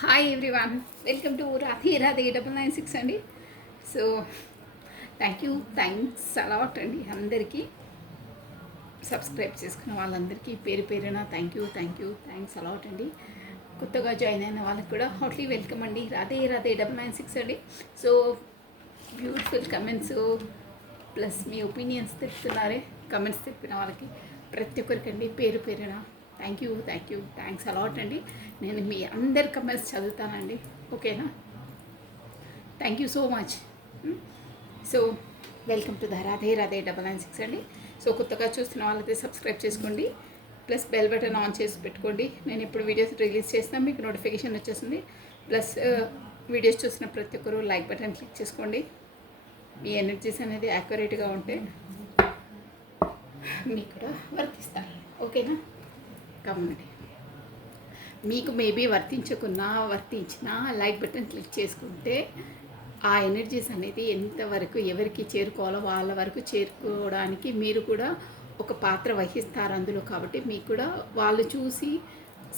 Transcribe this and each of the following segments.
Hi everyone, welcome to Radhe Radhe 996 అండి. So thanks a lot అండి. అందరికీ సబ్స్క్రైబ్ చేసుకున్న వాళ్ళందరికీ పేరు పేరున థ్యాంక్స్ అలాట్ అండి. కొత్తగా జాయిన్ అయిన వాళ్ళకి కూడా హాట్లీ వెల్కమ్ అండి. రాధే రాధే 996 అండి. సో బ్యూటిఫుల్ కమెంట్స్ ప్లస్ మీ ఒపీనియన్స్ తెలుపుతున్నారే. కమెంట్స్ తెలిపిన వాళ్ళకి ప్రతి ఒక్కరికండి పేరు పేరున థ్యాంక్స్ అలాట్ అండి. నేను మీ అందరి కమెంట్స్ చదువుతానండి, ఓకేనా? Thank you so much. So welcome to the Radhe Radhe 996 అండి. సో కొత్తగా చూస్తున్న వాళ్ళైతే సబ్స్క్రైబ్ చేసుకోండి, ప్లస్ బెల్ బటన్ ఆన్ చేసి పెట్టుకోండి. నేను ఇప్పుడు వీడియోస్ రిలీజ్ చేసినా మీకు నోటిఫికేషన్ వచ్చేస్తుంది. ప్లస్ వీడియోస్ చూసిన ప్రతి ఒక్కరు లైక్ బటన్ క్లిక్ చేసుకోండి. మీ ఎనర్జీస్ అనేది యాక్యురేట్గా ఉంటే మీకు కూడా వర్తిస్తాయి, ఓకేనా? కమ్మండి. మీకు మేబీ వర్తించినా లైక్ బటన్ క్లిక్ చేసుకుంటే ఆ ఎనర్జీస్ అనేది ఎంతవరకు ఎవరికి చేరుకోవాలో వాళ్ళ వరకు చేరుకోవడానికి మీరు కూడా ఒక పాత్ర వహిస్తారు అందులో. కాబట్టి మీకు కూడా వాళ్ళు చూసి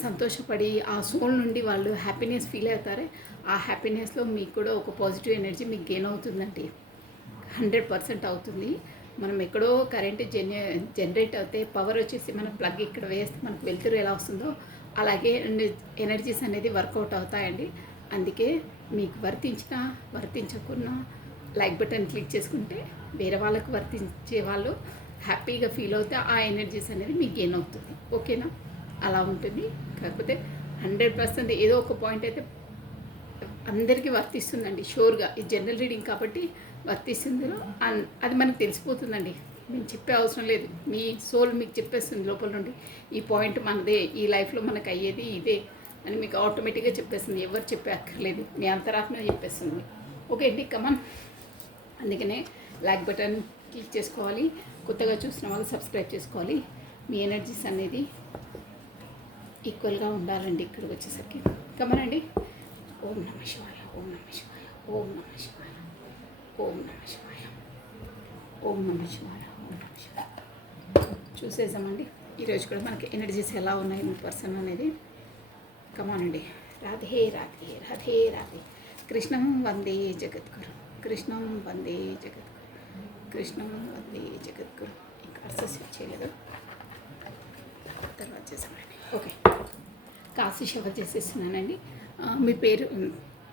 సంతోషపడి ఆ సోల్ నుండి వాళ్ళు హ్యాపీనెస్ ఫీల్ అవుతారే. ఆ హ్యాపీనెస్లో మీకు కూడా ఒక పాజిటివ్ ఎనర్జీ మీకు గెయిన్ అవుతుందండి. 100% అవుతుంది. మనం ఎక్కడో కరెంట్ జనరేట్ అవుతే పవర్ వచ్చేసి మన ప్లగ్ ఇక్కడ వేస్తే మనకు వెలుతురు ఎలా వస్తుందో అలాగే ఎనర్జీస్ అనేది వర్కౌట్ అవుతాయండి. అందుకే మీకు వర్తించకున్నా లైక్ బటన్ క్లిక్ చేసుకుంటే వేరే వాళ్ళకు వర్తించే వాళ్ళు హ్యాపీగా ఫీల్ అవుతే ఆ ఎనర్జీస్ అనేది మీకు గెయిన్ అవుతుంది, ఓకేనా? అలా ఉంటుంది. కాకపోతే 100% ఏదో ఒక పాయింట్ అయితే అందరికీ వర్తిస్తుందండి షూర్గా. ఇది జనరల్ రీడింగ్ కాబట్టి వర్తిస్తుందో అది మనకు తెలిసిపోతుందండి. మేము చెప్పే అవసరం లేదు, మీ సోల్ మీకు చెప్పేస్తుంది లోపల నుండి. ఈ పాయింట్ మనదే, ఈ లైఫ్లో మనకు అయ్యేది ఇదే అని మీకు ఆటోమేటిక్గా చెప్పేస్తుంది. ఎవరు చెప్పే అక్కర్లేదు, మీ అంతరాత్మ చెప్పేస్తుంది. ఓకే అండి, కమన్. అందుకనే లైక్ బటన్ క్లిక్ చేసుకోవాలి. కొత్తగా చూసిన వాళ్ళు సబ్స్క్రైబ్ చేసుకోవాలి. మీ ఎనర్జీస్ అనేది ఈక్వల్గా ఉండాలండి ఇక్కడికి వచ్చేసరికి. కమన్ అండి. ఓం నమ శివాయ, ఓం నమ శివాయ, ఓం నమ శివాయ, ఓం నమ శివాయ, ఓం నమ శివాయ, ఓం నమ శివాయ. చూసేసామండి. ఈరోజు కూడా మనకి ఎనర్జీస్ ఎలా ఉన్నాయి మీ పర్సన్ అనేది. కమానండి. రాధే రాధే రాధే రాధే. కృష్ణం వందే జగద్గురు, కృష్ణం వందే జగద్గురు, కృష్ణం వందే జగద్గురు. ఇంకా అర్సెస్ చేయలేదు, తర్వాత చేసామండి. ఓకే, కాశీ షవర్ చేసేస్తున్నానండి.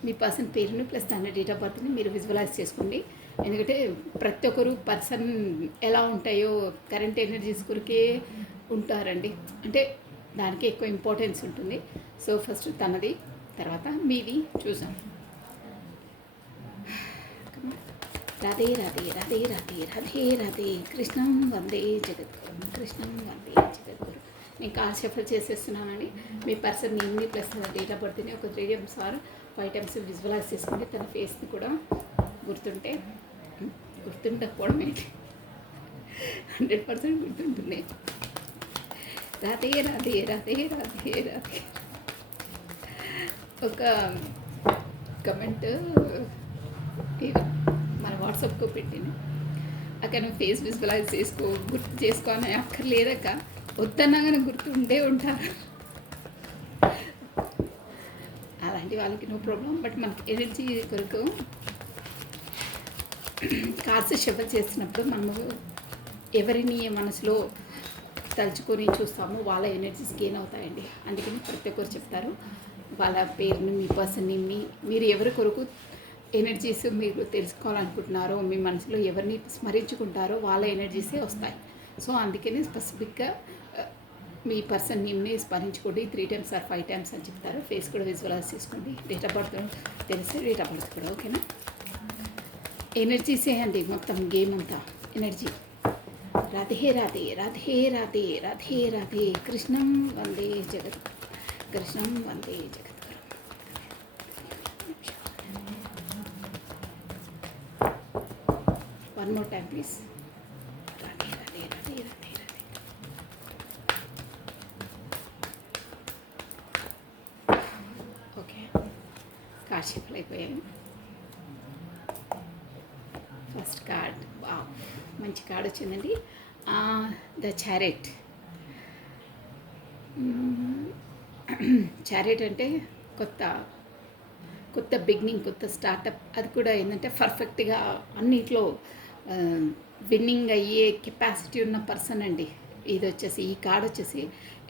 మీ పర్సన్ పేరుని ప్లస్ దాని డేట్ ఆఫ్ బర్త్ని మీరు విజువలైజ్ చేసుకోండి. ఎందుకంటే ప్రతి ఒక్కరు పర్సన్ ఎలా ఉంటాయో కరెంట్ ఎనర్జీస్ కొరికే ఉంటారండి, అంటే దానికి ఎక్కువ ఇంపార్టెన్స్ ఉంటుంది. సో ఫస్ట్ తనది, తర్వాత మీది చూసాం. రాధే రాధే రాధే రాధే రాధే రాధే. కృష్ణం వందే జగద్గురు, కృష్ణం వందే జగద్గురు. నేను కాల్ షఫల్ చేసేస్తున్నానండి. మీ పర్సన్ నేమ్ని ప్లస్ డేట్ ఆఫ్ బర్త్ని ఒక 3 times ఆర్ 5 times విజువలైజ్ చేసుకుంటే తన ఫేస్ని కూడా గుర్తుండకపోవడం ఏంటి, 100% గుర్తుంటుంది. రాధే రాధే రాధే రాధే రాధే. ఒక కమెంట్ మన వాట్సాప్కు పెట్టింది. అక్కడ నువ్వు ఫేస్ విజువలైజ్ గుర్తు చేసుకో అని అక్కర్లేదక్క, వద్దన్నాగానే గుర్తుండే ఉంటారు. అలాంటి వాళ్ళకి నో ప్రాబ్లం. బట్ మనకి ఎనర్జీ కొరకు కార్డ్స్ షఫల్ చేస్తున్నప్పుడు మనము ఎవరిని మనసులో తలుచుకొని చూస్తామో వాళ్ళ ఎనర్జీస్ గెయిన్ అవుతాయండి. అందుకని ప్రతి ఒక్కరు చెప్తారు వాళ్ళ పేరుని, మీ పర్సన్ని, మీరు ఎవరి కొరకు ఎనర్జీస్ మీరు తెలుసుకోవాలనుకుంటున్నారో, మీ మనసులో ఎవరిని స్మరించుకుంటారో వాళ్ళ ఎనర్జీసే వస్తాయి. సో అందుకని స్పెసిఫిక్గా మీ పర్సన్ నేమ్ని స్మరించుకోండి. 3 times ఆర్ 5 times అని చెప్తారు. ఫేస్ కూడా విజువలైజ్ చేసుకోండి. డేట్ ఆఫ్ బర్త్ తెలిస్తే డేట్ ఆఫ్ బర్త్ కూడా, ఓకేనా? ఎనర్జీసే అండి మొత్తం గేమ్ అంతా, ఎనర్జీ. రాధే రాధే రాధే రాధే రాధే రాధే. కృష్ణం వందే జగద్గురు, కృష్ణం వందే జగద్గురు. One more time please. Radhe Radhe Radhe Radhe Radhe. Okay, card shuffle అయిపోయాయి. ఫస్ట్ కార్డ్, మంచి కార్డ్ వచ్చిందండి. The chariot. చారెట్ అంటే కొత్త కొత్త బిగినింగ్, కొత్త స్టార్టప్, అది కూడా ఏంటంటే పర్ఫెక్ట్గా అన్నిట్లో విన్నింగ్ అయ్యే కెపాసిటీ ఉన్న పర్సన్ అండి. ఇది వచ్చేసి ఈ కార్డ్ వచ్చేసి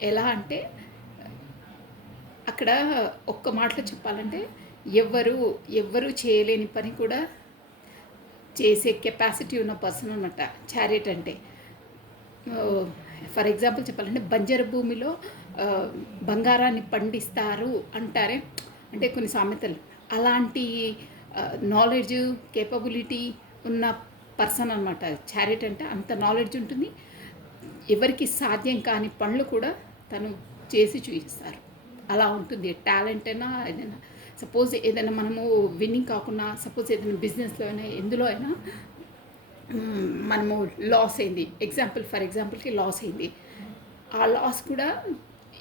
ఎలా అంటే అక్కడ ఒక్క మాటలో చెప్పాలంటే ఎవ్వరు చేయలేని పని కూడా చేసే కెపాసిటీ ఉన్న పర్సన్ అనమాట చారియట్ అంటే. ఫర్ ఎగ్జాంపుల్ చెప్పాలంటే బంజరు భూమిలో బంగారాన్ని పండిస్తారు అంటారే, అంటే కొన్ని సామెతలు, అలాంటి నాలెడ్జ్ కేపబిలిటీ ఉన్న పర్సన్ అనమాట చారియట్ అంటే. అంత నాలెడ్జ్ ఉంటుంది, ఎవరికి సాధ్యం కాని పనులు కూడా తను చేసి చూపిస్తారు. అలా ఉంటుంది టాలెంట్ అయినా ఏదైనా. సపోజ్ ఏదైనా మనము విన్నింగ్ కాకుండా సపోజ్ ఏదైనా బిజినెస్లో అయినా ఎందులో అయినా మనము లాస్ అయింది, ఫర్ ఎగ్జాంపుల్కి లాస్ అయింది, ఆ లాస్ కూడా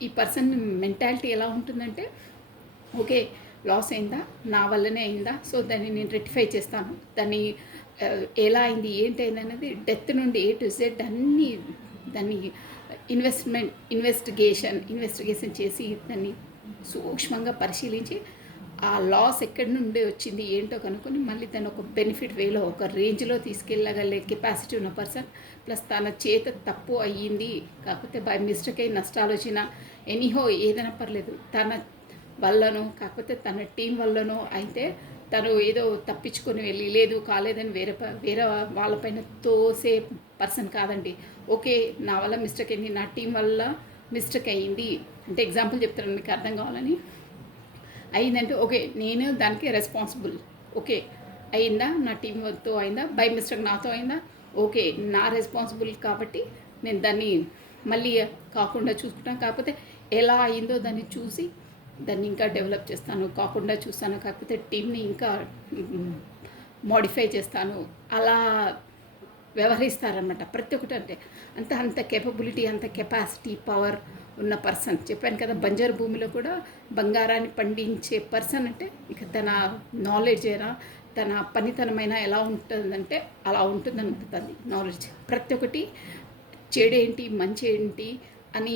ఈ పర్సన్ మెంటాలిటీ ఎలా ఉంటుందంటే, ఓకే లాస్ అయిందా, నా వల్లనే అయిందా, సో దాన్ని నేను రెక్టిఫై చేస్తాను, దాన్ని ఎలా అయింది ఏంటి అయింది అనేది డెత్ నుండి ఏ టు జెడ్ అన్నీ దాన్ని ఇన్వెస్టిగేషన్ చేసి దాన్ని సూక్ష్మంగా పరిశీలించి ఆ లాస్ ఎక్కడి నుండి వచ్చింది ఏంటో కనుక్కొని మళ్ళీ తను ఒక బెనిఫిట్ వేలో ఒక రేంజ్లో తీసుకెళ్ళగలే కెపాసిటీ ఉన్న పర్సన్. ప్లస్ తన చేత తప్పు అయ్యింది, కాకపోతే బై మిస్టేక్ అయి నష్టాలు వచ్చినా ఎనీహో ఏదైనా పర్లేదు, తన వల్లనో కాకపోతే తన టీం వల్లనో అయితే తను ఏదో తప్పించుకొని వెళ్ళి లేదు కాలేదని వేరే వాళ్ళపైన తోసే పర్సన్ కాదండి. ఓకే నా వల్ల మిస్టేక్ అయింది, నా టీం వల్ల మిస్టేక్ అయ్యింది అంటే ఎగ్జాంపుల్ చెప్తాను మీకు అర్థం కావాలని. అయిందంటే ఓకే నేను దానికి రెస్పాన్సిబుల్, ఓకే అయిందా నా టీంతో అయిందా, బై మిస్టేక్ నాతో అయిందా, ఓకే నా రెస్పాన్సిబుల్ కాబట్టి నేను దాన్ని మళ్ళీ కాకుండా చూసుకుంటాను, కాకపోతే ఎలా అయిందో దాన్ని చూసి దాన్ని ఇంకా డెవలప్ చేస్తాను, కాకుండా చూస్తాను, కాకపోతే టీంని ఇంకా మోడిఫై చేస్తాను, అలా వ్యవహరిస్తారనమాట ప్రతి ఒక్కటి. అంటే అంత కేపబిలిటీ, అంత కెపాసిటీ, పవర్ ఉన్న పర్సన్. చెప్పాను కదా బంజరు భూమిలో కూడా బంగారాన్ని పండించే పర్సన్ అంటే ఇక తన నాలెడ్జ్ అయినా తన పనితనమైన ఎలా ఉంటుందంటే అలా ఉంటుందని ఉంటుంది నాలెడ్జ్. ప్రతి ఒక్కటి చెడేంటి మంచి ఏంటి అని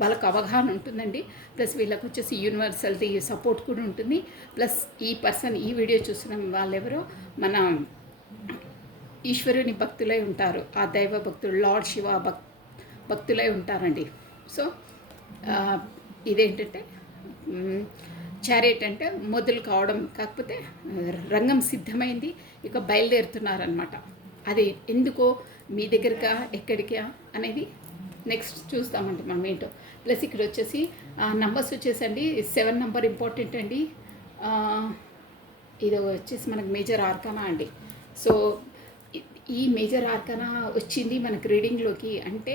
వాళ్ళకు అవగాహన ఉంటుందండి. ప్లస్ వీళ్ళకి వచ్చేసి యూనివర్సల్టీ సపోర్ట్ కూడా ఉంటుంది. ప్లస్ ఈ వీడియో చూసిన వాళ్ళెవరో మన ఈశ్వరుని భక్తులై ఉంటారు, ఆ దైవ భక్తులు లార్డ్ శివ భక్తులై ఉంటారండి. సో ఇదేంటంటే చారియట్ అంటే మొదలు కావడం, కాకపోతే రంగం సిద్ధమైంది, ఇక బయలుదేరుతున్నారనమాట. అది ఎందుకో మీ దగ్గరకా ఎక్కడికా అనేది నెక్స్ట్ చూస్తామండి మనం ఏంటో. ప్లస్ ఇక్కడ వచ్చేసి నంబర్స్ వచ్చేసండి 7 నెంబర్ ఇంపార్టెంట్ అండి. ఇది వచ్చేసి మనకు మేజర్ ఆర్కానా అండి. సో ఈ మేజర్ ఆర్కానా వచ్చింది మనకు రీడింగ్లోకి అంటే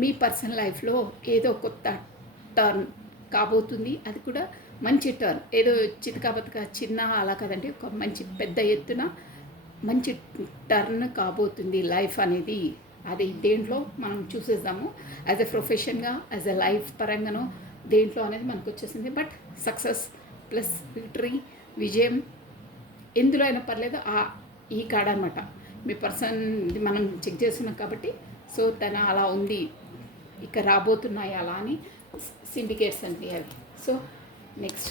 మీ పర్సనల్ లైఫ్లో ఏదో కొత్త టర్న్ కాబోతుంది. అది కూడా మంచి టర్న్, ఏదో చితకాబతక చిన్న అలా కదండి, ఒక మంచి పెద్ద ఎత్తున మంచి టర్న్ కాబోతుంది లైఫ్ అనేది. అది దేంట్లో మనం చూసేద్దాము, యాజ్ ఎ ప్రొఫెషన్గా యాజ్ ఎ లైఫ్ పరంగానో దేంట్లో అనేది మనకు వచ్చేసింది. బట్ సక్సెస్ ప్లస్ విక్టరీ, విజయం ఎందులో అయినా పర్లేదు ఈ కార్డ్ అనమాట. మీ పర్సన్ మనం చెక్ చేస్తున్నాం కాబట్టి సో తన అలా ఉంది, ఇక రాబోతున్నాయి అలా అని సిండికేట్స్ అండి అవి. So next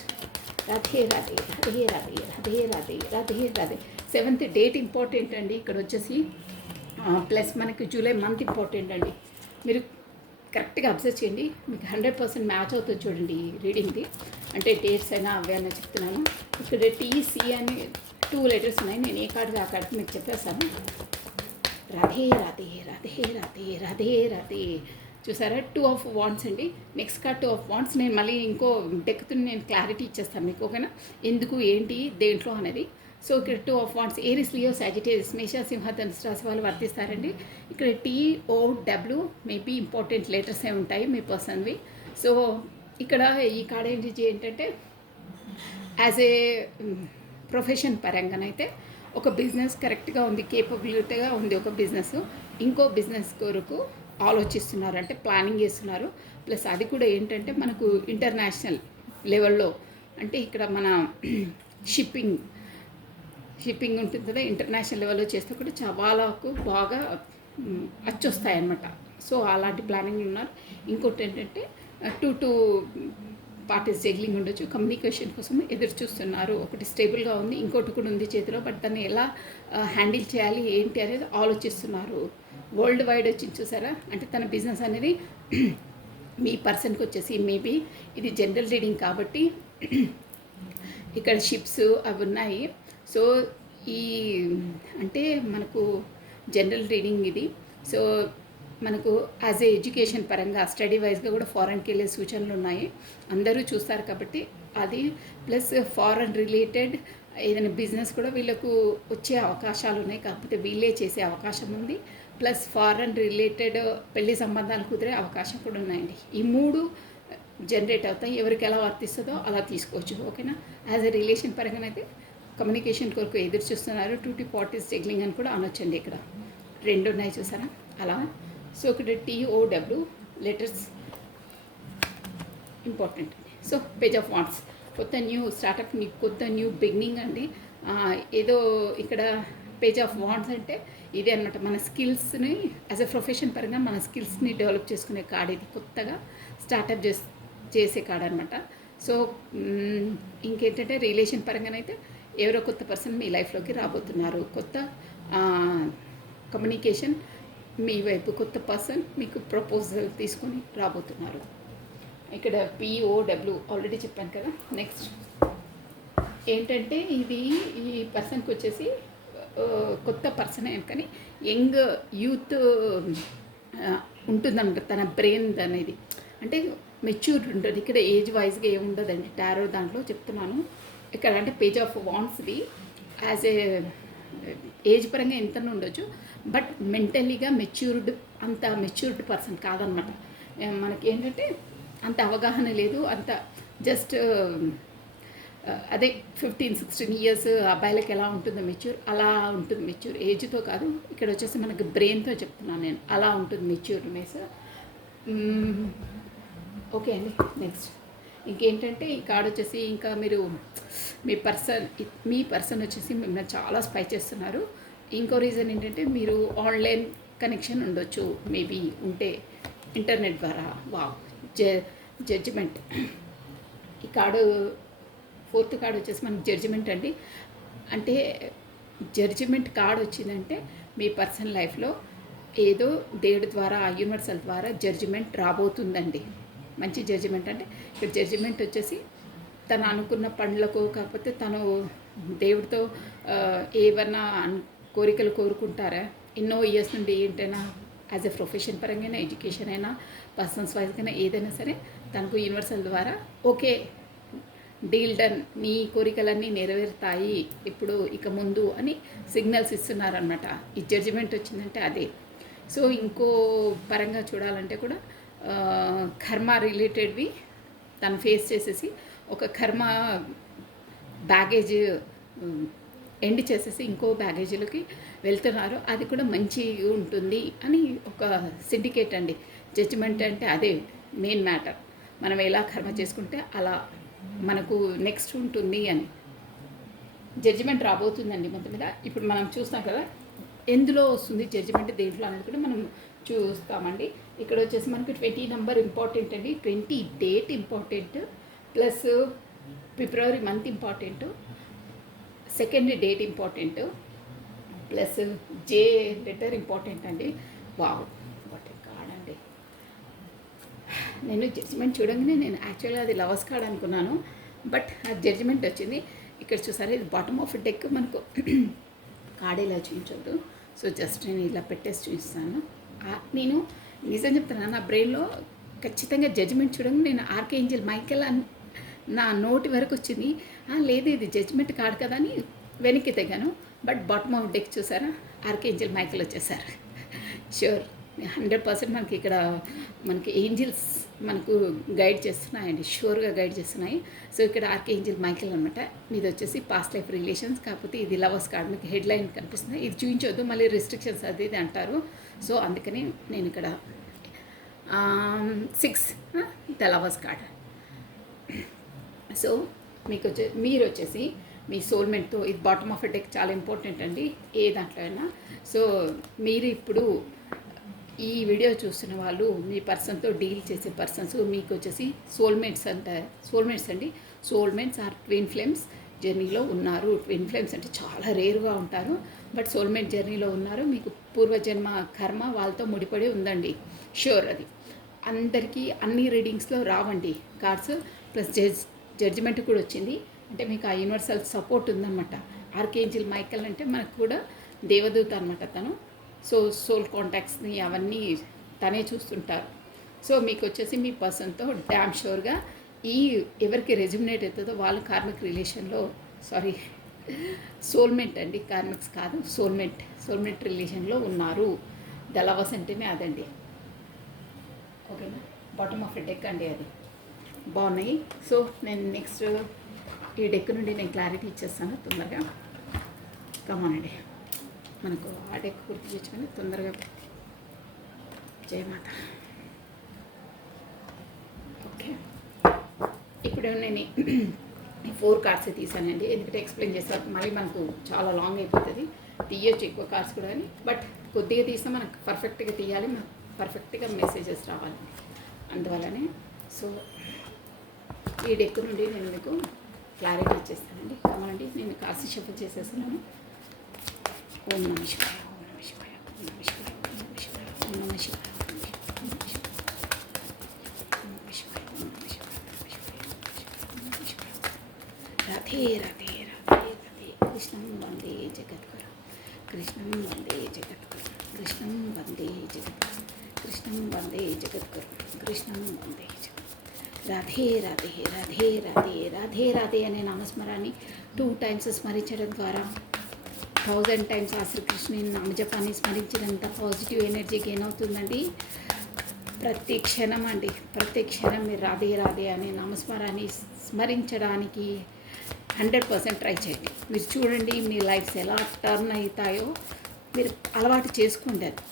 Radhe Radhe Radhe Radhe Radhe Radhe Radhe Radhe. 7th date important అండి ఇక్కడ వచ్చేసి. ప్లస్ మనకి జూలై మంత్ ఇంపార్టెంట్ అండి. మీరు కరెక్ట్గా అబ్జర్వ్ చేయండి, మీకు 100% మ్యాచ్ అవుతుంది చూడండి ఈ రీడింగ్ది. అంటే డేట్స్ అయినా అవే అయినా చెప్తున్నాను. ఇక్కడ టీసీ అని 2 లెటర్స్ ఉన్నాయి, నేను ఏ కార్డు ఆ కార్డు మీకు చెప్పేస్తాను. రాధే రాధే రాధే రాధే రాధే రాధే. చూసారా 2 ఆఫ్ వాండ్స్ అండి. Next card 2 of wands. నేను మళ్ళీ ఇంకో డెక్తో నేను క్లారిటీ ఇచ్చేస్తాను మీకు, ఓకేనా, ఎందుకు ఏంటి దేంట్లో అనేది. సో ఇక్కడ 2 of wands Aries, Leo, Sagittarius, మేష, సింహ, ధనుసు రాశి వాళ్ళు వర్తిస్తారండి. ఇక్కడ TOW మేబీ ఇంపార్టెంట్ లెటర్స్ ఏ ఉంటాయి మీ పర్సన్వి. సో ఇక్కడ ఈ కార్డ్ ఏంటంటే యాజ్ ఏ ప్రొఫెషన్ పరంగానైతే ఒక బిజినెస్ కరెక్ట్గా ఉంది, కేపబిలిటీగా ఉంది ఒక బిజినెస్, ఇంకో బిజినెస్ కొరకు ఆలోచిస్తున్నారు, అంటే ప్లానింగ్ చేస్తున్నారు. ప్లస్ అది కూడా ఏంటంటే మనకు ఇంటర్నేషనల్ లెవెల్లో, అంటే ఇక్కడ మన షిప్పింగ్ ఉంటుంది కదా, ఇంటర్నేషనల్ లెవెల్లో చేస్తే కూడా వాళ్ళకు బాగా అచ్చొస్తాయన్నమాట. సో అలాంటి ప్లానింగ్ ఉన్నారు. ఇంకోటి ఏంటంటే 2 పార్టీస్ జగ్లింగ్ ఉండొచ్చు, కమ్యూనికేషన్ కోసం ఎదురు చూస్తున్నారు. ఒకటి స్టేబుల్గా ఉంది, ఇంకోటి కూడా ఉంది చేతిలో, బట్ దాన్ని ఎలా హ్యాండిల్ చేయాలి ఏంటి అనేది ఆలోచిస్తున్నారు. వరల్డ్ వైడ్ వచ్చింది చూసారా, అంటే తన బిజినెస్ అనేది మీ పర్సన్కి వచ్చేసి మేబీ ఇది జనరల్ రీడింగ్ కాబట్టి ఇక్కడ షిప్స్ అవి ఉన్నాయి. సో ఈ అంటే మనకు జనరల్ రీడింగ్ ఇది. సో మనకు యాజ్ ఏ ఎడ్యుకేషన్ పరంగా స్టడీ వైజ్గా కూడా ఫారెన్కి వెళ్ళే సూచనలు ఉన్నాయి, అందరూ చూస్తారు కాబట్టి అది. ప్లస్ ఫారెన్ రిలేటెడ్ ఏదైనా బిజినెస్ కూడా వీళ్ళకు వచ్చే అవకాశాలు ఉన్నాయి, కాకపోతే వీళ్ళే చేసే అవకాశం ఉంది. ప్లస్ ఫారెన్ రిలేటెడ్ పెళ్లి సంబంధాలు కుదిరే అవకాశం కూడా ఉన్నాయండి. ఈ మూడు జనరేట్ అవుతాయి, ఎవరికి ఎలా వర్తిస్తుందో అలా తీసుకోవచ్చు. ఓకేనా. యాజ్ ఎ రిలేషన్ పరంగానైతే కమ్యూనికేషన్ కొరకు ఎదురు చూస్తున్నారు. 2 పార్టీస్ జగ్లింగ్ అని కూడా అనొచ్చండి. ఇక్కడ 2 ఉన్నాయి చూసారా అలా. సో ఇక్కడ TOW లెటర్స్ ఇంపార్టెంట్ అండి. సో పేజ్ ఆఫ్ వాండ్స్, కొత్త న్యూ స్టార్టప్, కొత్త న్యూ బిగినింగ్ అండి. ఏదో ఇక్కడ పేజ్ ఆఫ్ వాండ్స్ అంటే ఇదే అనమాట, మన స్కిల్స్ని యాజ్ ఎ ప్రొఫెషన్ పరంగా మన స్కిల్స్ని డెవలప్ చేసుకునే కార్డ్ ఇది, కొత్తగా స్టార్టప్ చేసే కార్డ్ అనమాట. సో ఇంకేంటంటే రిలేషన్ పరంగానైతే ఎవరో కొత్త పర్సన్ మీ లైఫ్లోకి రాబోతున్నారు, కొత్త కమ్యూనికేషన్ మీ వైపు, కొత్త పర్సన్ మీకు ప్రపోజల్ తీసుకొని రాబోతున్నారు. ఇక్కడ POW ఆల్రెడీ చెప్పాను కదా. నెక్స్ట్ ఏంటంటే ఇది ఈ పర్సన్కి వచ్చేసి కొత్త పర్సన్ కానీ యంగ్ యూత్ ఉంటుందన్నమాట తన బ్రెయిన్ అనేది, అంటే మెచ్యూర్డ్ ఉంటుంది. ఇక్కడ ఏజ్ వైజ్గా ఏముండదండి టారో దాంట్లో చెప్తున్నాను. ఇక్కడ అంటే పేజ్ ఆఫ్ వాండ్స్ది యాజ్ ఏ ఏజ్ పరంగా ఎంత ఉండొచ్చు, బట్ మెంటలీగా మెచ్యూర్డ్, అంత మెచ్యూర్డ్ పర్సన్ కాదనమాట. మనకి ఏంటంటే అంత అవగాహన లేదు, అంత జస్ట్ అదే 15-16 ఇయర్స్ అబ్బాయిలకి ఎలా ఉంటుందో మెచ్యూర్, అలా ఉంటుంది మెచ్యూర్. ఏజ్తో కాదు, ఇక్కడ వచ్చేసి మనకి బ్రెయిన్తో చెప్తున్నాను నేను, అలా ఉంటుంది మెచ్యూర్నెస్. ఓకే అండి. నెక్స్ట్ ఇంకేంటంటే ఈ కార్డ్ వచ్చేసి ఇంకా మీరు మీ పర్సన్ వచ్చేసి మిమ్మల్ని చాలా స్పై చేస్తున్నారు. ఇంకో రీజన్ ఏంటంటే మీరు ఆన్లైన్ కనెక్షన్ ఉండొచ్చు, మేబీ ఉంటే ఇంటర్నెట్ ద్వారా. Wow, judgement. ఈ కార్డు 4th కార్డు వచ్చేసి మనకి జడ్జిమెంట్ అండి. అంటే జడ్జిమెంట్ కార్డు వచ్చిందంటే మీ పర్సనల్ లైఫ్లో ఏదో దేవుడి ద్వారా, యూనివర్సల్ ద్వారా జడ్జిమెంట్ రాబోతుందండి. మంచి జడ్జిమెంట్. అంటే ఇక్కడ జడ్జిమెంట్ వచ్చేసి తను అనుకున్న పనులకు, కాకపోతే తను దేవుడితో ఏమన్నా కోరికలు కోరుకుంటారా ఎన్నో ఇయర్స్ నుండి, ఏంటైనా యాజ్ ఎ ప్రొఫెషన్ పరంగా, ఎడ్యుకేషన్ అయినా, పర్సన్స్ వైజ్గా ఏదైనా సరే తనకు యూనివర్సల్ ద్వారా ఓకే డీల్ డన్, నీ కోరికలన్నీ నెరవేరుతాయి ఇప్పుడు ఇక ముందు అని సిగ్నల్స్ ఇస్తున్నారనమాట. ఈ జడ్జిమెంట్ వచ్చిందంటే అదే. సో ఇంకో పరంగా చూడాలంటే కూడా కర్మ రిలేటెడ్వి తను ఫేస్ చేసేసి ఒక కర్మ బ్యాగేజ్ ఎండ్ చేసేసి ఇంకో బ్యాగేజీలకి వెళ్తున్నారు, అది కూడా మంచి ఉంటుంది అని ఒక సిండికేట్ అండి. జడ్జిమెంట్ అంటే అదే మెయిన్ మ్యాటర్. మనం ఎలా కర్మ చేసుకుంటే అలా మనకు నెక్స్ట్ ఉంటుంది అని జడ్జిమెంట్ రాబోతుందండి మొత్తం మీద. ఇప్పుడు మనం చూస్తాం కదా ఎందులో వస్తుంది జడ్జిమెంట్, దేంట్లో అనేది కూడా మనం చూస్తామండి. ఇక్కడ వచ్చేసి మనకి 20 నెంబర్ ఇంపార్టెంట్ అండి, 20 date important, plus February month important, 2nd date important, plus J letter important అండి. వావ్, వాట్ కార్డ్ అండి. నేను జడ్జిమెంట్ చూడంగానే నేను యాక్చువల్గా అది లవర్స్ కార్డ్ అనుకున్నాను, బట్ ఆ జడ్జిమెంట్ వచ్చింది. ఇక్కడ చూసారా, ఇది బాటమ్ ఆఫ్ డెక్. మనకు కార్డ్ ఇలా చూపించొద్దు, సో జస్ట్ నేను ఇలా పెట్టేసి చూపిస్తాను. నేను నిజం చెప్తున్నాను, నా బ్రెయిన్లో ఖచ్చితంగా జడ్జిమెంట్ చూడండి నేను ఆర్కేంజల్ మైకెల్ నా నోటి వరకు వచ్చింది. లేదు ఇది జడ్జిమెంట్ కార్డ్ కదా అని వెనక్కి తెగాను, బట్ బాటమ్ ఆఫ్ డెక్ చూసారా, ఆర్కేంజల్ మైకెల్ వచ్చేసారు. ష్యూర్ 100% మనకి ఇక్కడ మనకి ఏంజిల్స్ మనకు గైడ్ చేస్తున్నాయండి, షూర్గా గైడ్ చేస్తున్నాయి. సో ఇక్కడ ఆర్కేంజల్ మైకెల్ అనమాట. ఇది వచ్చేసి పాస్ట్ లైఫ్ రిలేషన్స్, కాకపోతే ఇది లవర్స్ కార్డ్. మీకు హెడ్లైన్ కనిపిస్తుంది, ఇది చూపించవద్దు మళ్ళీ రిస్ట్రిక్షన్స్ అది ఇది అంటారు. సో అందుకని నేను ఇక్కడ 6 ద లవర్స్ కార్డ్. సో మీరు వచ్చేసి మీ సోల్మేట్తో, ఇది బాటమ్ ఆఫ్ డెక్ చాలా ఇంపార్టెంట్ అండి ఏ దాంట్లో అయినా. సో మీరు ఇప్పుడు ఈ వీడియో చూస్తున్న వాళ్ళు మీ పర్సన్తో డీల్ చేసే పర్సన్స్ మీకు వచ్చేసి సోల్మేట్స్ అండి. సోల్మేట్స్ ఆర్ ట్విన్ ఫ్లేమ్స్ జర్నీలో ఉన్నారు. ట్విన్ ఫ్లేమ్స్ అంటే చాలా రేరుగా ఉంటారు, బట్ సోల్మేట్ జర్నీలో ఉన్నారు. మీకు పూర్వజన్మ కర్మ వాళ్ళతో ముడిపడి ఉందండి, షూర్. అది అందరికీ అన్ని రీడింగ్స్లో రావండి కార్డ్స్. ప్లస్ జడ్జిమెంట్ కూడా వచ్చింది. అంటే మీకు ఆ యూనివర్సల్ సపోర్ట్ ఉందన్నమాట. ఆర్కేంజిల్ మైకల్ అంటే మనకు కూడా దేవదూత అనమాట తను. సో సోల్ కాంటాక్ట్స్ని అవన్నీ తనే చూస్తుంటారు. సో మీకు వచ్చేసి మీ పర్సన్తో డ్యామ్ షూర్గా ఈ ఎవరికి రెజ్యుమినేట్ అవుతుందో వాళ్ళు కార్మిక్ రిలేషన్లో, సోల్మేట్ అండి, కార్మిక్స్ కాదు, సోల్మేట్ రిలేషన్లో ఉన్నారు. ద లవర్స్ అంటేనే అదండి. ఓకేనా, బాటమ్ ఆఫ్ ఎ డెక్ అండి, అది బాగున్నాయి. సో నేను నెక్స్ట్ ఈ డెక్ నుండి నేను క్లారిటీ ఇచ్చేస్తాను తొందరగా. కమానండి, మనకు ఆ డెక్ గుర్తు తెచ్చుకొని తొందరగా. జయమాత. ఓకే, ఇప్పుడు నేను ఈ 4 కార్డ్స్ తీసానండి, ఎందుకంటే ఎక్స్ప్లెయిన్ చేస్తాను మళ్ళీ మనకు చాలా లాంగ్ అయిపోతుంది. తీయొచ్చు ఎక్కువ కార్డ్స్ కూడా అని, బట్ కొద్దిగా తీస్తే మనకు పర్ఫెక్ట్గా తీయాలి, మనకు పర్ఫెక్ట్గా మెసేజెస్ రావాలి, అందువల్లనే. సో ఈ డెక్ నుండి నేను మీకు క్లారిటీ ఇచ్చేస్తానండి. కావాలండి నేను కార్డ్స్ షఫుల్ చేసేస్తున్నాను. ఓం నమః శివాయ, ఓం నమః శివాయ, ఓం నమః శివాయ, ఓం నమః శివాయ, ఓం నమః శివాయ, రాధే రాధే రాధే రాధే. కృష్ణం వందే జగద్గురు, కృష్ణం వందే జగద్గురు, కృష్ణం వందే జగద్గురు, కృష్ణం వందే జగద్గురు, కృష్ణం వందే జగద్గురు. రాధే రాధే రాధే రాధే రాధే రాధే అనే నామస్మరాన్ని 2 times స్మరించడం ద్వారా 1000 times ఆ శ్రీకృష్ణుని నామజపాన్ని స్మరించినంత పాజిటివ్ ఎనర్జీ గెయిన్ అవుతుందండి. ప్రతి క్షణం అండి, ప్రతి క్షణం మీరు రాధే రాధే అనే నామస్మరాన్ని స్మరించడానికి 100% ట్రై చేయండి. మీరు చూడండి మీ లైఫ్స్ ఎలా టర్న్ అవుతాయో, మీరు అలవాటు చేసుకోండి. అది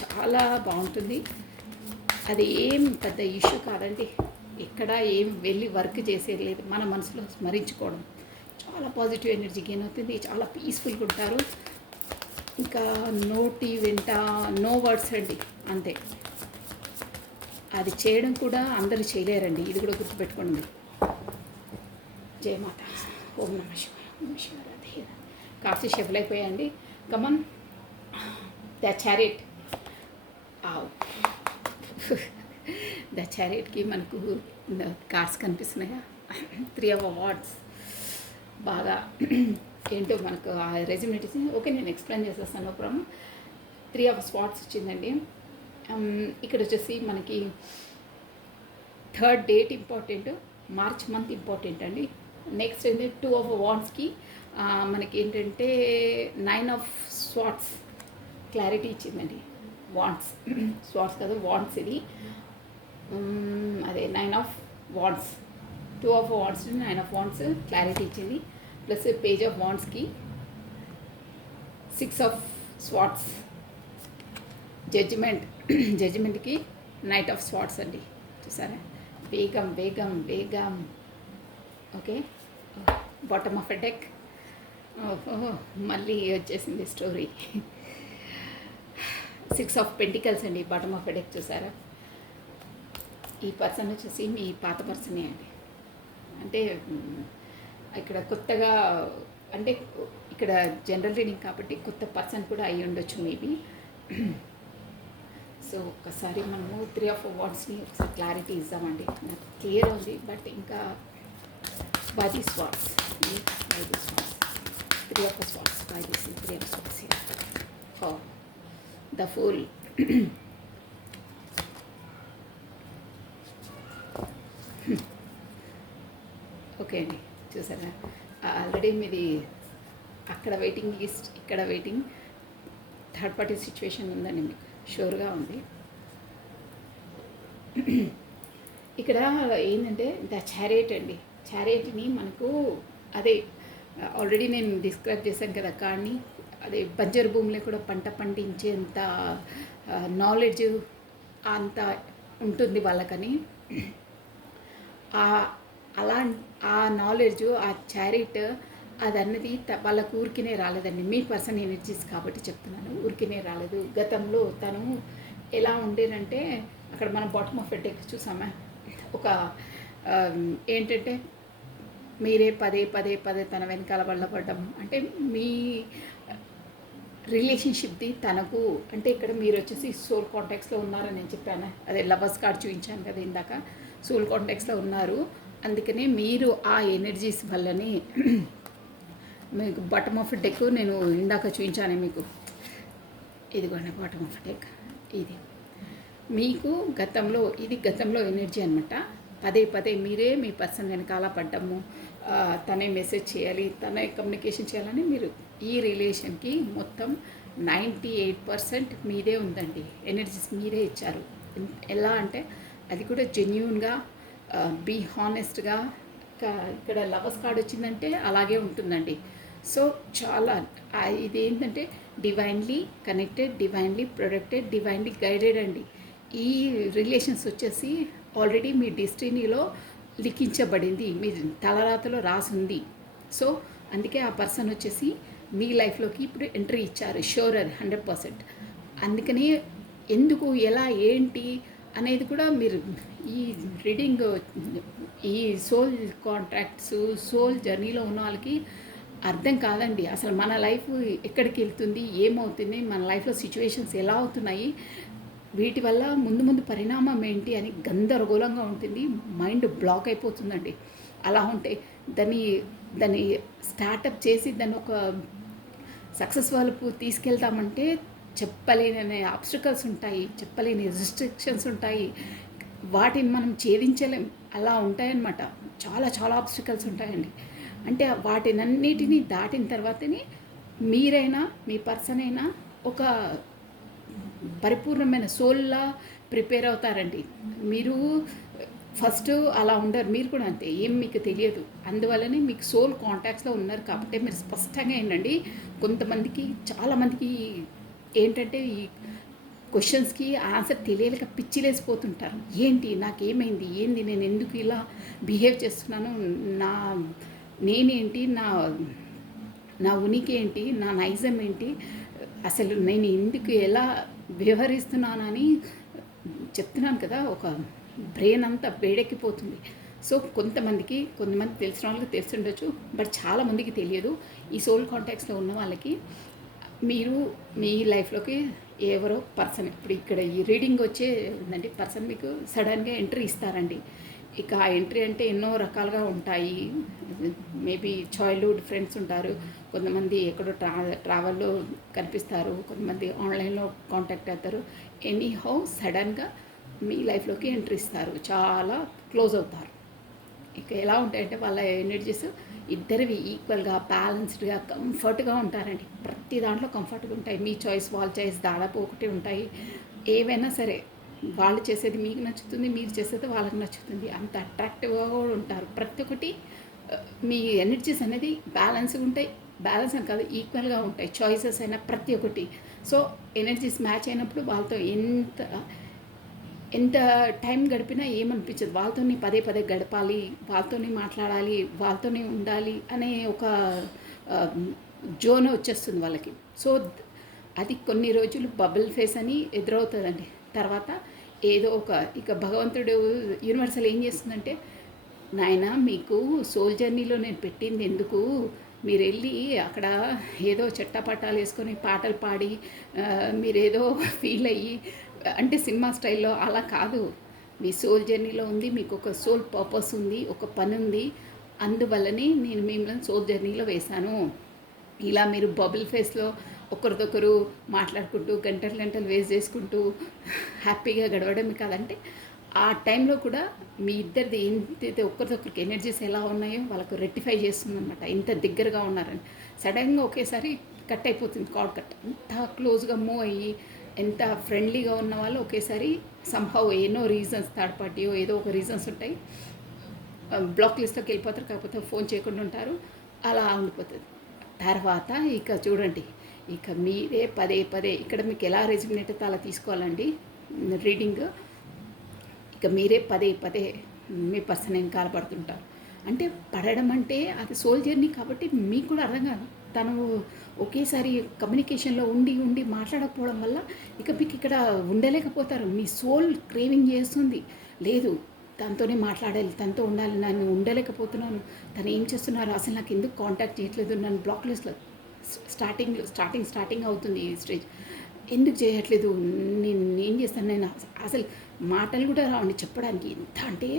చాలా బాగుంటుంది. అది ఏం పెద్ద ఇష్యూ కాదండి, ఎక్కడ ఏం వెళ్ళి వర్క్ చేసేది లేదు, మన మనసులో స్మరించుకోవడం చాలా పాజిటివ్ ఎనర్జీ గెయిన్ అవుతుంది. చాలా పీస్ఫుల్గా ఉంటారు. ఇంకా నోటి వెంట నో వర్డ్స్ అండి, అంతే. అది చేయడం కూడా అందరూ చేయలేరండి, ఇది కూడా గుర్తుపెట్టుకోండి. జయమాత. ఓం నమః శివాయ, ఓం నమః శివాయ. రాధే. కాఫీ షెఫ్లు అయిపోయాయండి. Come on, the chariot. ద చారియట్కి మనకు కార్డ్స్ కనిపిస్తున్నాయా, 3 of Wands. బాగా ఏంటో మనకు ఆ రెజ్యూమేట్ ఇచ్చింది. ఓకే, నేను ఎక్స్ప్లెయిన్ చేసేస్తాను, నో ప్రాబ్లం. 3 of Swords వచ్చిందండి. ఇక్కడ వచ్చేసి మనకి 3rd date important, March month important అండి. నెక్స్ట్ ఏంటి 2 of Wandsకి మనకి ఏంటంటే 9 of Swords క్లారిటీ ఇచ్చిందండి. వాండ్స్, స్వార్డ్స్ కాదు, వాండ్స్ ఇది. అదే 9 of Wands, 2 of Wands, 9 of Wands clarity ఇచ్చింది. ప్లస్ పేజ్ ఆఫ్ వాండ్స్కి 6 of Swords జడ్జిమెంట్కి నైట్ ఆఫ్ స్వార్డ్స్ అండి. చూసారా, వేగం వేగం వేగం. Okay, bottom of a deck. మళ్ళీ వచ్చేసింది స్టోరీ. 6 of Pentacles అండి, బాటమ్ ఆఫ్ ఎ డెక్. చూసారా, ఈ పర్సన్ వచ్చేసి మీ పాత పర్సనే అండి. అంటే ఇక్కడ కొత్తగా, అంటే ఇక్కడ జనరల్ రీడింగ్ కాబట్టి కొత్త పర్సన్ కూడా అయ్యి ఉండొచ్చు మేబీ. సో ఒక్కసారి మనము 3 of Wandsని ఒకసారి క్లారిటీ ఇద్దామండి. నాకు క్లియర్ ఉంది, బట్ ఇంకా by these swords, 3 of Swords, by these 3 of Swords here. Oh, the Fool. Okay అండి, చూసారా, ఆల్రెడీ మీది అక్కడ వెయిటింగ్ లిస్ట్, ఇక్కడ వెయిటింగ్, థర్డ్ పార్టీ సిచ్యువేషన్ ఉందండి మీకు, షూర్గా ఉంది. ఇక్కడ ఏంటంటే ద చారియట్ అండి. చారియట్ని మనకు అదే ఆల్రెడీ నేను డిస్క్రైబ్ చేశాను కదా కార్డ్ని, అదే బంజరు భూమిలో కూడా పంట పండించేంత నాలెడ్జ్ అంత ఉంటుంది వాళ్ళకని. అలా ఆ నాలెడ్జ్, ఆ చారిట్ అదన్నది వాళ్ళకు ఊరికినే రాలేదండి. మీ పర్సన్ ఎనర్జీస్ కాబట్టి చెప్తున్నాను, ఊరికినే రాలేదు. గతంలో తను ఎలా ఉండేనంటే అక్కడ మనం బాటమ్ ఆఫ్ డెక్ చూసామా, ఒక ఏంటంటే మీరే పదే పదే పదే తన వెనకాల పడడం అంటే మీ రిలేషన్షిప్ది తనకు అంటే ఇక్కడ మీరు వచ్చేసి సోల్ కాంటాక్ట్స్లో ఉన్నారని నేను చెప్పాను, అదే లవర్స్ కార్డ్ చూపించాను కదా ఇందాక, సోల్ కాంటాక్ట్స్లో ఉన్నారు. అందుకనే మీరు ఆ ఎనర్జీస్ వల్లనే మీకు బాటమ్ ఆఫ్ డెక్ నేను ఇందాక చూపించాను మీకు, ఇదిగోండి బాటమ్ ఆఫ్ డెక్. ఇది మీకు గతంలో ఎనర్జీ అనమాట. పదే పదే మీరే మీ పర్సన్ వెనకాల పడ్డము, తనే మెసేజ్ చేయాలి, తనే కమ్యూనికేషన్ చేయాలని మీరు ఈ రిలేషన్కి మొత్తం 98% మీదే ఉందండి. ఎనర్జీస్ మీరే ఇచ్చారు. ఎలా అంటే అది కూడా జెన్యూన్గా, బీ హానెస్ట్గా. ఇక్కడ లవర్స్ కార్డ్ వచ్చిందంటే అలాగే ఉంటుందండి. సో చాలా ఇది ఏంటంటే divinely connected, divinely protected, divinely guided అండి. ఈ రిలేషన్స్ వచ్చేసి ఆల్రెడీ మీ డెస్టినీలో లిఖించబడింది, మీ తలరాతలో రాసుంది. సో అందుకే ఆ పర్సన్ వచ్చేసి మీ లైఫ్లోకి ఇప్పుడు ఎంట్రీ ఇచ్చారు, షూర్ అది 100%. అందుకని ఎందుకు, ఎలా, ఏంటి అనేది కూడా మీరు ఈ రీడింగ్, ఈ సోల్ కాంట్రాక్ట్స్, సోల్ జర్నీలో ఉన్న వాళ్ళకి అర్థం కాదండి. అసలు మన లైఫ్ ఎక్కడికి వెళ్తుంది, ఏమవుతుంది, మన లైఫ్లో సిచ్యువేషన్స్ ఎలా అవుతున్నాయి, వీటి వల్ల ముందు ముందు పరిణామం ఏంటి అని గందరగోళంగా ఉంటుంది, మైండ్ బ్లాక్ అయిపోతుందండి. అలా ఉంటే దాన్ని స్టార్టప్ చేసి దాన్ని ఒక సక్సెస్ వైపు తీసుకెళ్తామంటే చెప్పలేని ఆబ్స్టికల్స్ ఉంటాయి, చెప్పలేని రిస్ట్రిక్షన్స్ ఉంటాయి, వాటిని మనం ఛేదించలేం, అలా ఉంటాయన్నమాట. చాలా చాలా ఆబ్స్టికల్స్ ఉంటాయండి. అంటే వాటినన్నిటినీ దాటిన తర్వాతనే మీరైనా మీ పర్సన్ అయినా ఒక పరిపూర్ణమైన సోల్లా ప్రిపేర్ అవుతారండి. మీరు ఫస్ట్ అలా ఉండరు, మీరు కూడా అంతే, ఏం మీకు తెలియదు. అందువల్లనే మీకు సోల్ కాంటాక్ట్స్లో ఉన్నారు కాబట్టి మీరు స్పష్టంగా ఏంటండి. కొంతమందికి, చాలామందికి ఏంటంటే ఈ క్వశ్చన్స్కి ఆన్సర్ తెలియలేక పిచ్చిలేసిపోతుంటారు. ఏంటి, నాకేమైంది, ఏంది, నేను ఎందుకు ఇలా బిహేవ్ చేస్తున్నాను, నేనేంటి, నా ఉనికి ఏంటి, నా నైజం ఏంటి, అసలు నేను ఎందుకు ఎలా వ్యవహరిస్తున్నానని చెప్తున్నాను కదా, ఒక బ్రెయిన్ అంతా వేడెక్కిపోతుంది. సో కొంతమంది తెలిసిన వాళ్ళకి తెలిసి బట్ చాలామందికి తెలియదు. ఈ సోల్ కాంటాక్ట్స్లో ఉన్న వాళ్ళకి మీరు మీ లైఫ్లోకి ఎవరో పర్సన్, ఇప్పుడు ఇక్కడ ఈ రీడింగ్ వచ్చే ఉందండి, పర్సన్ మీకు సడన్గా ఎంట్రీ ఇస్తారండి. ఇక ఆ ఎంట్రీ అంటే ఎన్నో రకాలుగా ఉంటాయి. మేబీ చైల్డ్హుడ్ ఫ్రెండ్స్ ఉంటారు, కొంతమంది ఎక్కడో ట్రావెల్లో కనిపిస్తారు, కొంతమంది ఆన్లైన్లో కాంటాక్ట్ అవుతారు. ఎనీ హౌ సడన్గా మీ లైఫ్లోకి ఎంట్రీ ఇస్తారు, చాలా క్లోజ్ అవుతారు. ఇక ఎలా ఉంటాయంటే వాళ్ళ ఎనర్జీస్ ఇద్దరివి ఈక్వల్గా, బ్యాలెన్స్డ్గా, కంఫర్ట్గా ఉంటారండి. ప్రతి దాంట్లో కంఫర్ట్గా ఉంటాయి. మీ చాయిస్, వాళ్ళ చాయిస్ దాదాపు ఒకటి ఉంటాయి. ఏవైనా సరే వాళ్ళు చేసేది మీకు నచ్చుతుంది, మీరు చేసేది వాళ్ళకి నచ్చుతుంది. అంత అట్రాక్టివ్గా కూడా ఉంటారు. ప్రతి ఒక్కటి మీ ఎనర్జీస్ అనేది బ్యాలెన్స్గా ఉంటాయి. బ్యాలెన్స్ అని కాదు, ఈక్వల్గా ఉంటాయి. చాయిసెస్ అయినా ప్రతి ఒక్కటి. సో ఎనర్జీస్ మ్యాచ్ అయినప్పుడు వాళ్ళతో ఎంత టైం గడిపినా ఏమనిపించదు. వాళ్ళతోని పదే పదే గడపాలి, వాళ్ళతోనే మాట్లాడాలి, వాళ్ళతోనే ఉండాలి అనే ఒక జోన్ వచ్చేస్తుంది వాళ్ళకి. సో అది కొన్ని రోజులు బబుల్ ఫేస్ అని ఎదురవుతుందండి. తర్వాత ఏదో ఇక భగవంతుడు, యూనివర్సల్ ఏం చేస్తుందంటే, నాయన మీకు సోల్ జర్నీలో నేను పెట్టింది ఎందుకు, మీరు వెళ్ళి అక్కడ ఏదో చెట్టపట్టాలు వేసుకొని పాటలు పాడి మీరేదో ఫీల్ అయ్యి, అంటే సినిమా స్టైల్లో అలా కాదు. మీ సోల్ జర్నీలో ఉంది, మీకు ఒక సోల్ పర్పస్ ఉంది, ఒక పని ఉంది. అందువల్లనే నేను మిమ్మల్ని సోల్ జర్నీలో వేశాను. ఇలా మీరు బబుల్ ఫేస్లో ఒకరిదొకరు మాట్లాడుకుంటూ గంటలు వేస్ట్ చేసుకుంటూ హ్యాపీగా గడవడమే కాదంటే, ఆ టైంలో కూడా మీ ఇద్దరిది ఏంటైతే ఒకరిదొకరికి ఎనర్జీస్ ఎలా ఉన్నాయో వాళ్ళకు రెక్టిఫై చేస్తుందన్నమాట. ఇంత దగ్గరగా ఉన్నారని సడన్గా ఒకేసారి కట్ అయిపోతుంది, కార్డ్ కట్. ఎంత క్లోజ్గా మూవ్ అయ్యి ఎంత ఫ్రెండ్లీగా ఉన్న వాళ్ళు ఒకేసారి సంహౌ ఎన్నో రీజన్స్, థర్డ్ పార్టీయో ఏదో ఒక రీజన్స్ ఉంటాయి, బ్లాక్ లిస్ట్లోకి వెళ్ళిపోతారు, కాకపోతే ఫోన్ చేయకుండా ఉంటారు, అలా ఉండిపోతుంది. తర్వాత ఇక చూడండి, ఇక మీరే పదే పదే ఇక్కడ మీకు ఎలా రెజిమినేట్ అయితే అలా తీసుకోవాలండి రీడింగ్. ఇక మీరే పదే పదే మీ పర్సన్ వెనకాల పడుతుంటారు. అంటే పడడం అంటే అది సోల్ జర్నీ కాబట్టి మీకు కూడా అర్థం కాదు. తను ఒకేసారి కమ్యూనికేషన్లో ఉండి ఉండి మాట్లాడకపోవడం వల్ల ఇక మీకు ఇక్కడ ఉండలేకపోతారు. మీ సోల్ క్రేవింగ్ చేస్తుంది. లేదు, తనతోనే మాట్లాడాలి, తనతో ఉండాలి, నన్ను ఉండలేకపోతున్నాను, తను ఏం చేస్తున్నారు, అసలు నాకు ఎందుకు కాంటాక్ట్ చేయట్లేదు, నన్ను బ్లాక్ లిస్ట్లో స్టార్టింగ్ అవుతుంది ఈ స్టేజ్. ఎందుకు చేయట్లేదు, నేను ఏం చేస్తాను, నేను అసలు మాటలు కూడా రావండి చెప్పడానికి. ఎంత అంటే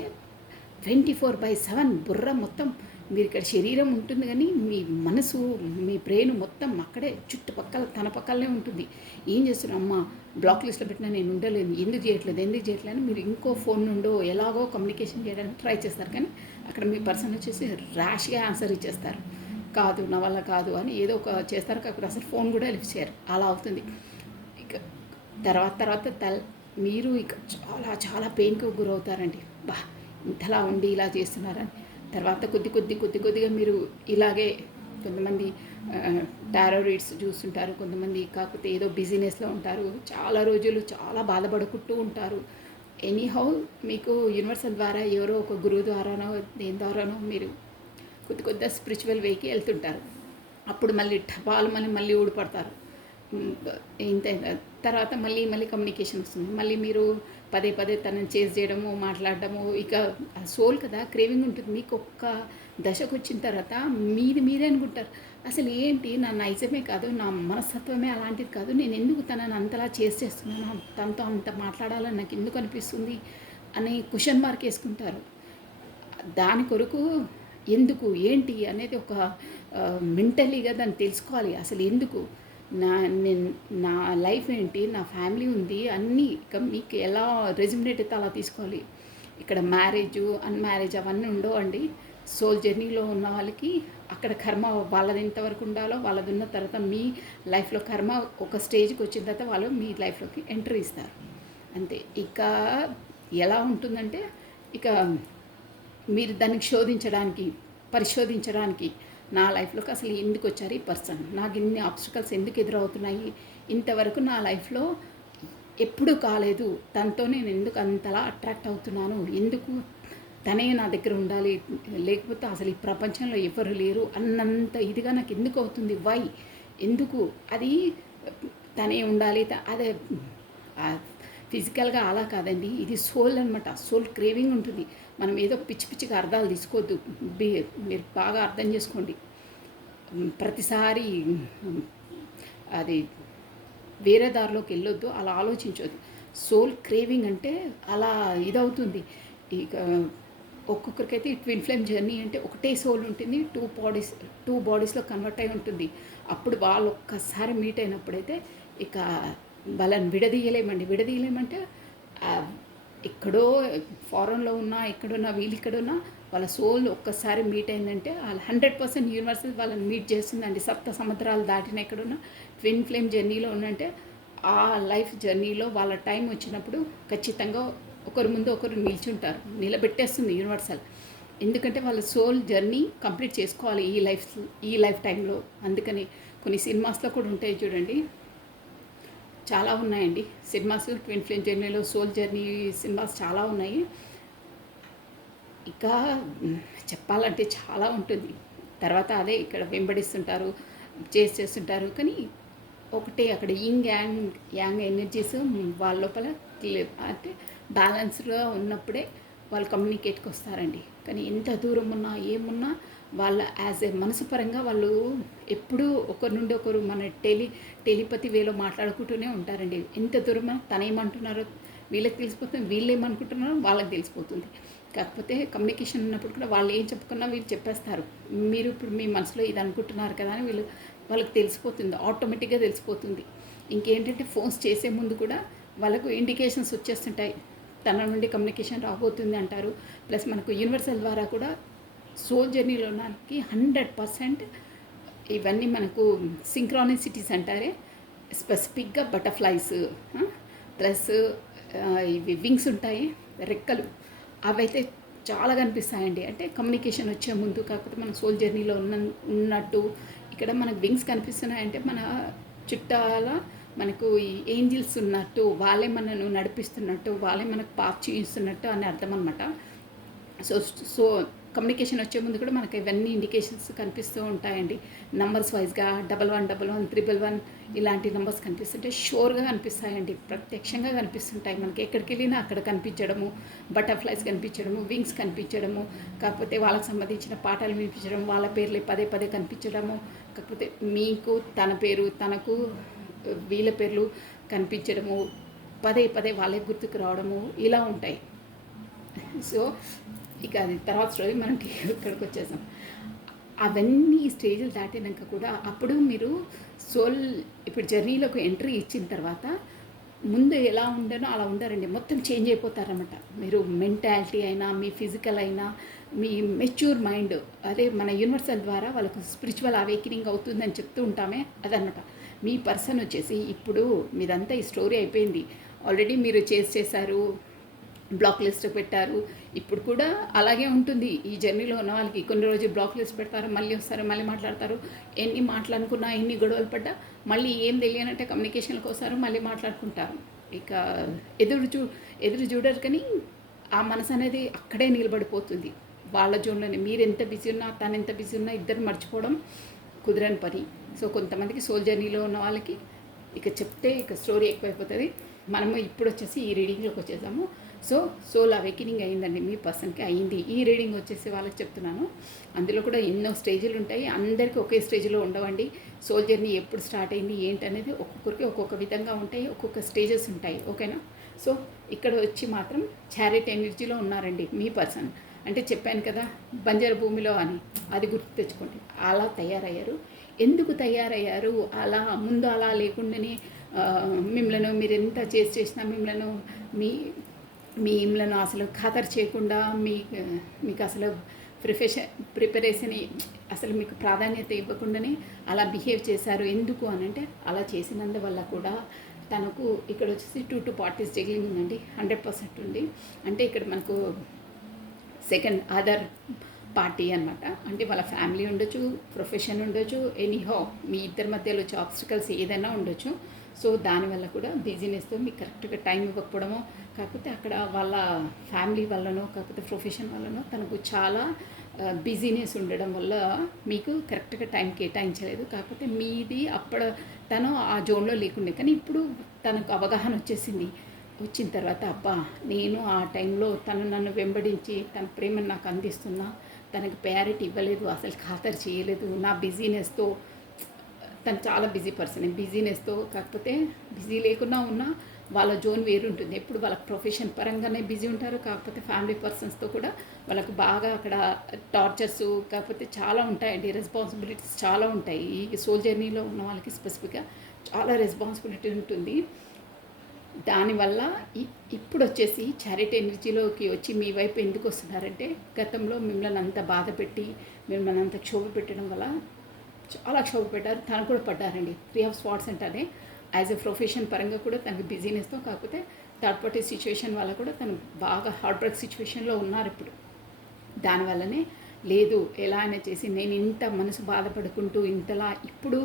24/7 బుర్ర మొత్తం. మీరు ఇక్కడ శరీరం ఉంటుంది కానీ మీ మనసు, మీ బ్రెయిన్ మొత్తం అక్కడే చుట్టుపక్కల తన పక్కలనే ఉంటుంది. ఏం చేస్తున్నా, అమ్మ బ్లాక్ లిస్ట్లో పెట్టినా నేను ఉండలేను, ఎందుకు చేయట్లేదు అని మీరు ఇంకో ఫోన్ నుండో ఎలాగో కమ్యూనికేషన్ చేయడానికి ట్రై చేస్తారు. కానీ అక్కడ మీ పర్సన్ వచ్చేసి ర్యాష్గా ఆన్సర్ ఇచ్చేస్తారు. కాదు, నా వల్ల కాదు అని ఏదో ఒక చేస్తారు. కాకపోతే అసలు ఫోన్ కూడా లిఫ్ట్ చేయరు. అలా అవుతుంది. ఇక తర్వాత మీరు ఇక చాలా చాలా పెయిన్కి గురవుతారండి. బా, ఇంతలా ఉండి ఇలా చేస్తున్నారని. తర్వాత కొద్దిగా మీరు ఇలాగే కొంతమంది టారో రీడ్స్ చూస్తుంటారు, కొంతమంది కాకపోతే ఏదో బిజినెస్లో ఉంటారు, చాలా రోజులు చాలా బాధపడుకుంటూ ఉంటారు. ఎనీహౌ మీకు యూనివర్సల్ ద్వారా ఎవరో ఒక గురువు ద్వారానో దేని ద్వారానో మీరు కొద్దిగా స్పిరిచువల్ వేకి వెళ్తుంటారు. అప్పుడు మళ్ళీ టపాలు మళ్ళీ ఊడిపడతారు. ఇంత తర్వాత మళ్ళీ కమ్యూనికేషన్ వస్తుంది. మళ్ళీ మీరు పదే తనని చేసి చేయడము, మాట్లాడడము. ఇక సోల్ కదా, క్రేవింగ్ ఉంటుంది. మీకు ఒక్క దశకు వచ్చిన తర్వాత మీరే అనుకుంటారు, అసలు ఏంటి నా నైజమే కాదు, నా మనస్తత్వమే అలాంటిది కాదు, నేను ఎందుకు తనని అంతలా చేస్తున్నాను, తనతో అంత మాట్లాడాలని నాకు ఎందుకు అనిపిస్తుంది అని క్వశ్చన్ మార్క్ వేసుకుంటారు. దాని కొరకు ఎందుకు ఏంటి అనేది ఒక మెంటలీగా దాన్ని తెలుసుకోవాలి. అసలు ఎందుకు నా లైఫ్ ఏంటి, నా ఫ్యామిలీ ఉంది, అన్నీ ఇక మీకు ఎలా రెజ్యుమినేట్ అయితే అలా తీసుకోవాలి. ఇక్కడ మ్యారేజ్ అన్మ్యారేజ్ అవన్నీ ఉండవండి. సోల్ జర్నీలో ఉన్న వాళ్ళకి అక్కడ కర్మ వాళ్ళది ఎంతవరకు ఉండాలో వాళ్ళది ఉన్న తర్వాత మీ లైఫ్లో కర్మ ఒక స్టేజ్కి వచ్చిన తర్వాత వాళ్ళు మీ లైఫ్లోకి ఎంట్రీ ఇస్తారు అంతే. ఇక ఎలా ఉంటుందంటే ఇక మీరు దానికి పరిశోధించడానికి నా లైఫ్లోకి అసలు ఎందుకు వచ్చారు ఈ పర్సన్, నాకు ఇన్ని ఆబ్స్టికల్స్ ఎందుకు ఎదురవుతున్నాయి, ఇంతవరకు నా లైఫ్లో ఎప్పుడూ కాలేదు, తనతో నేను ఎందుకు అంతలా అట్రాక్ట్ అవుతున్నాను, ఎందుకు తనే నా దగ్గర ఉండాలి, లేకపోతే అసలు ఈ ప్రపంచంలో ఎవరు లేరు అన్నంత ఇదిగా నాకు ఎందుకు అవుతుంది, వై, ఎందుకు, అది తనే ఉండాలి. అదే ఫిజికల్గా అలా కాదండి, ఇది సోల్ అనమాట. సోల్ క్రేవింగ్ ఉంటుంది. మనం ఏదో పిచ్చిగా అర్థాలు తీసుకోవద్దు. మీరు బాగా అర్థం చేసుకోండి. ప్రతిసారి అది వేరే దారిలోకి వెళ్ళొద్దు, అలా ఆలోచించొద్దు. సోల్ క్రేవింగ్ అంటే అలా ఇదవుతుంది. ఇక ఒక్కొక్కరికైతే ట్విన్ ఫ్లేమ్ జర్నీ అంటే ఒకటే సోల్ ఉంటుంది, టూ బాడీస్లో కన్వర్ట్ అయి ఉంటుంది. అప్పుడు వాళ్ళు ఒక్కసారి మీట్ అయినప్పుడైతే ఇక వాళ్ళని విడదీయలేమంటే ఎక్కడో ఫారెన్లో ఉన్నా, ఎక్కడున్నా, వీళ్ళు ఇక్కడున్నా వాళ్ళ సోల్ ఒక్కసారి మీట్ అయిందంటే వాళ్ళు 100% యూనివర్సల్ వాళ్ళని మీట్ చేస్తుందండి. సప్త సముద్రాలు దాటిన ఎక్కడున్నా ట్విన్ ఫ్లేమ్ జర్నీలో ఉన్నంటే ఆ లైఫ్ జర్నీలో వాళ్ళ టైం వచ్చినప్పుడు ఖచ్చితంగా ఒకరి ముందు ఒకరు నిలబెట్టేస్తుంది యూనివర్సల్. ఎందుకంటే వాళ్ళ సోల్ జర్నీ కంప్లీట్ చేసుకోవాలి ఈ లైఫ్ టైంలో. అందుకని కొన్ని సినిమాస్లో కూడా ఉంటాయి చూడండి, చాలా ఉన్నాయండి సినిమాస్. ట్విన్ ఫ్లేమ్ జర్నీలో సోల్ జర్నీ సినిమాస్ చాలా ఉన్నాయి. ఇక చెప్పాలంటే చాలా ఉంటుంది. తర్వాత అదే ఇక్కడ వెంబడిస్తుంటారు, చేస్తుంటారు. కానీ ఒకటే అక్కడ యాంగ్ ఎనర్జీస్ వాళ్ళ లోపల అంటే బ్యాలెన్స్డ్గా ఉన్నప్పుడే వాళ్ళు కమ్యూనికేట్కి వస్తారండి. కానీ ఎంత దూరం ఉన్నా ఏమున్నా వాళ్ళ యాజ్ ఏ మనసు పరంగా వాళ్ళు ఎప్పుడూ ఒకరి నుండి ఒకరు మన టెలిపతి వేలో మాట్లాడుకుంటూనే ఉంటారండి. ఎంత దూరం తనేమంటున్నారో వీళ్ళకి తెలిసిపోతుంది, వీళ్ళు ఏమనుకుంటున్నారో వాళ్ళకి తెలిసిపోతుంది. కాకపోతే కమ్యూనికేషన్ ఉన్నప్పుడు కూడా వాళ్ళు ఏం చెప్పుకున్నా వీళ్ళు చెప్పేస్తారు. మీరు ఇప్పుడు మీ మనసులో ఇది అనుకుంటున్నారు కదా అని వాళ్ళకి తెలిసిపోతుంది, ఆటోమేటిక్గా తెలిసిపోతుంది. ఇంకేంటంటే ఫోన్స్ చేసే ముందు కూడా వాళ్ళకు ఇండికేషన్స్ వచ్చేస్తుంటాయి, తన నుండి కమ్యూనికేషన్ రాబోతుంది అంటారు. ప్లస్ మనకు యూనివర్సల్ ద్వారా కూడా సోల్ జర్నీలో ఉన్నకి 100% ఇవన్నీ మనకు సింక్రానిసిటీస్ అంటారే, స్పెసిఫిక్గా బటర్ఫ్లైస్ ప్లస్ ఇవి వింగ్స్ ఉంటాయి, రెక్కలు, అవైతే చాలా కనిపిస్తాయండి. అంటే కమ్యూనికేషన్ వచ్చే ముందు. కాకపోతే మన సోల్ జర్నీలో ఉన్నట్టు ఇక్కడ మనకు వింగ్స్ కనిపిస్తున్నాయంటే మన చుట్టాల మనకు ఈ ఏంజిల్స్ ఉన్నట్టు, వాళ్ళే మనను నడిపిస్తున్నట్టు, వాళ్ళే మనకు పాప్ చూపిస్తున్నట్టు అని అర్థం అనమాట. సో కమ్యూనికేషన్ వచ్చే ముందు కూడా మనకి ఇవన్నీ ఇండికేషన్స్ కనిపిస్తూ ఉంటాయండి. నంబర్స్ వైజ్గా 1111, 111 ఇలాంటి నంబర్స్ కనిపిస్తుంటే షూర్గా కనిపిస్తాయండి. ప్రత్యక్షంగా కనిపిస్తుంటాయి మనకి. ఎక్కడికి వెళ్ళినా అక్కడ కనిపించడము, బటర్ఫ్లైస్ కనిపించడము, వింగ్స్ కనిపించడము, కాకపోతే వాళ్ళకి సంబంధించిన పాఠాలు వినిపించడం, వాళ్ళ పేర్లే పదే పదే కనిపించడము, కాకపోతే మీకు తన పేరు, తనకు వీళ్ళ పేర్లు కనిపించడము, పదే పదే వాళ్ళే గుర్తుకు రావడము, ఇలా ఉంటాయి. సో ఇక అది తర్వాత స్టోరీ. మనకి ఇక్కడికి వచ్చేసాం. అవన్నీ స్టేజ్లు దాటినాక కూడా అప్పుడు మీరు సోల్ ఇప్పుడు జర్నీలోకి ఎంట్రీ ఇచ్చిన తర్వాత ముందు ఎలా ఉండనో అలా ఉండారండి. మొత్తం చేంజ్ అయిపోతారన్నమాట. మీరు మెంటాలిటీ అయినా, మీ ఫిజికల్ అయినా, మీ మెచ్యూర్ మైండ్, అదే మన యూనివర్సల్ ద్వారా వాళ్ళకు స్పిరిచువల్ అవేకనింగ్ అవుతుందని చెప్తూ ఉంటామే, అదనమాట. మీ పర్సన్ వచ్చేసి ఇప్పుడు మీదంతా ఈ స్టోరీ అయిపోయింది. ఆల్రెడీ మీరు చేశారు, బ్లాక్ లిస్ట్ పెట్టారు. ఇప్పుడు కూడా అలాగే ఉంటుంది. ఈ జర్నీలో ఉన్న వాళ్ళకి కొన్ని రోజులు బ్లాక్ లిస్ట్ పెడతారు, మళ్ళీ వస్తారు, మళ్ళీ మాట్లాడతారు. ఎన్ని మాట్లాడుకున్నా, ఎన్ని గొడవలు పడ్డా మళ్ళీ ఏం తెలియనంటే కమ్యూనికేషన్కి వస్తారు, మళ్ళీ మాట్లాడుకుంటారు. ఇక ఎదురు చూడరు, కానీ ఆ మనసు అనేది అక్కడే నిలబడిపోతుంది వాళ్ళ జోన్లోనే. మీరు ఎంత బిజీ ఉన్నా, తను ఎంత బిజీ ఉన్నా, ఇద్దరు మర్చిపోవడం కుదరని పని. సో కొంతమందికి సోల్ జర్నీలో ఉన్న వాళ్ళకి ఇక చెప్తే ఇక స్టోరీ ఎక్కువైపోతుంది. మనము ఇప్పుడు వచ్చేసి ఈ రీడింగ్లోకి వచ్చేసాము. సో సోల్ అవేకనింగ్ అయిందండి, మీ పర్సన్కి అయింది. ఈ రీడింగ్ వచ్చేసి వాళ్ళకి చెప్తున్నాను. అందులో కూడా ఎన్నో స్టేజ్లు ఉంటాయి. అందరికీ ఒకే స్టేజ్లో ఉండవండి. సోల్ జర్నీ ఎప్పుడు స్టార్ట్ అయింది ఏంటనేది ఒక్కొక్కరికి ఒక్కొక్క విధంగా ఉంటాయి, ఒక్కొక్క స్టేజెస్ ఉంటాయి. ఓకేనా? సో ఇక్కడ వచ్చి మాత్రం చారిట్ ఎనర్జీలో ఉన్నారండి మీ పర్సన్. అంటే చెప్పాను కదా బంజరు భూమిలో అని, అది గుర్తు తెచ్చుకోండి. అలా తయారయ్యారు. ఎందుకు తయారయ్యారు? అలా ముందు అలా లేకుండానే మిమ్మల్ని మీరు ఎంత చేసినా మిమ్మల్ని మిమ్మల్ని అసలు ఖాతరు చేయకుండా మీకు అసలు ప్రిపరేషన్ అసలు మీకు ప్రాధాన్యత ఇవ్వకుండానే అలా బిహేవ్ చేశారు. ఎందుకు అని అంటే అలా చేసినందువల్ల కూడా తనకు ఇక్కడ వచ్చేసి 2 parties జగ్లింగ్ ఉందండి. 100% ఉంది. అంటే ఇక్కడ మనకు సెకండ్ అదర్ పార్టీ అనమాట. అంటే వాళ్ళ ఫ్యామిలీ ఉండొచ్చు, ప్రొఫెషన్ ఉండొచ్చు, ఎనీహో మీ ఇద్దరి మధ్యలో వచ్చే ఆబ్స్టికల్స్ ఏదైనా ఉండొచ్చు. సో దానివల్ల కూడా బిజినెస్తో మీకు కరెక్ట్గా టైం ఇవ్వకపోవడమో, కాకపోతే అక్కడ వాళ్ళ ఫ్యామిలీ వల్లనో, కాకపోతే ప్రొఫెషన్ వల్లనో తనకు చాలా బిజీనెస్ ఉండడం వల్ల మీకు కరెక్ట్గా టైం కేటాయించలేదు. కాకపోతే మీది తను ఆ జోన్లో లేకుండే, కానీ ఇప్పుడు తనకు అవగాహన వచ్చిన తర్వాత అబ్బా నేను ఆ టైంలో తను నన్ను వెంబడించి తన ప్రేమను నాకు అందిస్తున్నా, తనకు ప్రయారిటీ ఇవ్వలేదు, అసలు ఖాతరు చేయలేదు. నా బిజీనెస్తో, తను చాలా బిజీ పర్సన్, బిజీనెస్తో, కాకపోతే బిజీ లేకున్నా ఉన్నా వాళ్ళ జోన్ వేరుంటుంది. ఎప్పుడు వాళ్ళ ప్రొఫెషన్ పరంగానే బిజీ ఉంటారు, కాకపోతే ఫ్యామిలీ పర్సన్స్తో కూడా వాళ్ళకు బాగా అక్కడ టార్చర్స్, కాకపోతే చాలా ఉంటాయండి, రెస్పాన్సిబిలిటీస్ చాలా ఉంటాయి. ఈ సోల్ జర్నీలో ఉన్న వాళ్ళకి స్పెసిఫిక్గా చాలా రెస్పాన్సిబిలిటీ ఉంటుంది. దానివల్ల ఇప్పుడు వచ్చేసి చారిటీ ఎనర్జీలోకి వచ్చి మీ వైపు ఎందుకు వస్తున్నారంటే గతంలో మిమ్మల్ని అంత బాధ పెట్టి, మిమ్మల్ని అంత క్షోభ పెట్టడం వల్ల చాలా క్షోభ పెట్టారు. తను కూడా పడ్డారండి. 3 of Swords అంటేనే యాజ్ ఎ ప్రొఫెషన్ పరంగా కూడా తనకు బిజీనెస్తో, కాకపోతే థర్డ్ పార్టీ సిచ్యువేషన్ వల్ల కూడా తను బాగా హార్ట్ బ్రేక్ సిచ్యువేషన్లో ఉన్నారు ఇప్పుడు. దానివల్లనే లేదు ఎలా అయినా చేసి నేను ఇంత మనసు బాధపడుకుంటూ ఇంతలా ఇప్పుడు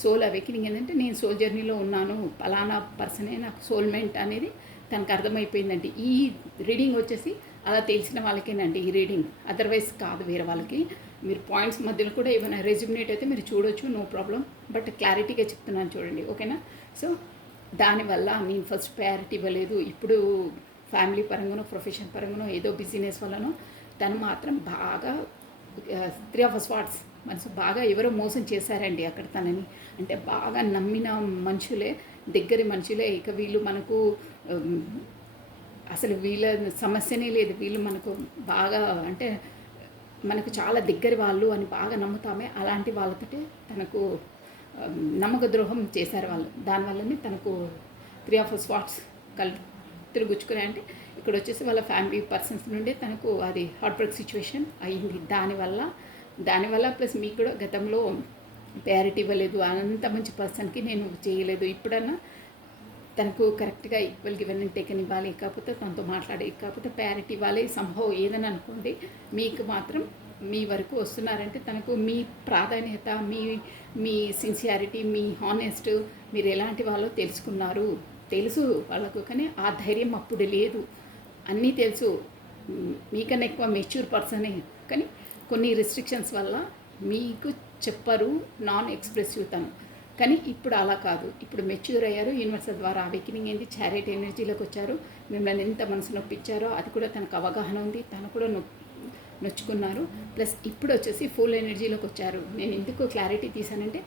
సోల్ అవేకనింగ్ ఏంటంటే నేను సోల్ జర్నీలో ఉన్నాను, పలానా పర్సనే నాకు సోల్మెంట్ అనేది తనకు అర్థమైపోయిందండి. ఈ రీడింగ్ వచ్చేసి అలా తెలిసిన వాళ్ళకేనండి ఈ రీడింగ్, అదర్వైజ్ కాదు వేరే వాళ్ళకి. మీరు పాయింట్స్ మధ్యలో కూడా ఏమైనా రెజ్యూమినేట్ అయితే మీరు చూడొచ్చు, నో ప్రాబ్లం. బట్ క్లారిటీగా చెప్తున్నాను చూడండి, ఓకేనా? సో దానివల్ల నేను ఫస్ట్ ప్రయారిటీ ఇవ్వలేదు. ఇప్పుడు ఫ్యామిలీ పరంగానో, ప్రొఫెషన్ పరంగానో, ఏదో బిజినెస్ వల్లనో తను మాత్రం బాగా 3 of Swords మనసు బాగా ఎవరో మోసం చేశారండి అక్కడ తనని. అంటే బాగా నమ్మిన మనుషులే, దగ్గరి మనుషులే. ఇక వీళ్ళు మనకు అసలు వీళ్ళ సమస్యనే లేదు, వీళ్ళు మనకు బాగా అంటే మనకు చాలా దగ్గర వాళ్ళు అని బాగా నమ్ముతామే, అలాంటి వాళ్ళతో తనకు నమ్మక ద్రోహం చేశారు వాళ్ళు. దానివల్లనే తనకు 3 of Swords తిరుగుచ్చుకునే అంటే ఇక్కడ వచ్చేసి వాళ్ళ ఫ్యామిలీ పర్సన్స్ నుండి తనకు అది హార్ట్ బ్రేక్ సిచ్యువేషన్ అయింది. దానివల్ల ప్లస్ మీకు కూడా గతంలో ప్రయారిటీ ఇవ్వలేదు, అంత మంచి పర్సన్కి నేను చేయలేదు. ఇప్పుడన్నా తనకు కరెక్ట్గా ఈక్వల్ గివెన్ అండ్ టేకన్ ఇవ్వాలి, కాకపోతే తనతో మాట్లాడే, కాకపోతే ప్రయారిటీ ఇవ్వాలి సంభవం ఏదని అనుకోండి. మీకు మాత్రం మీ వరకు వస్తున్నారంటే తనకు మీ ప్రాధాన్యత, మీ సిన్సియారిటీ, మీ హానెస్ట్, మీరు ఎలాంటి వాళ్ళో తెలుసుకున్నారు. తెలుసు వాళ్ళకు, కానీ ఆ ధైర్యం అప్పుడు లేదు. అన్నీ తెలుసు, మీకన్నా ఎక్కువ మెచ్యూర్ పర్సనే, కానీ కొన్ని రిస్ట్రిక్షన్స్ వల్ల మీకు చెప్పరు, నాన్ ఎక్స్ప్రెసివ్ తను. కానీ ఇప్పుడు అలా కాదు, ఇప్పుడు మెచ్యూర్ అయ్యారు. యూనివర్సల్ ద్వారా అవేకనింగ్ అయింది, చారిటీ ఎనర్జీలోకి వచ్చారు. మిమ్మల్ని ఎంత మనసు నొప్పించారో అది కూడా తనకు అవగాహన ఉంది, తను కూడా నొచ్చుకున్నారు. ప్లస్ ఇప్పుడు వచ్చేసి ఫుల్ ఎనర్జీలోకి వచ్చారు. నేను ఎందుకు క్లారిటీ తీసానంటే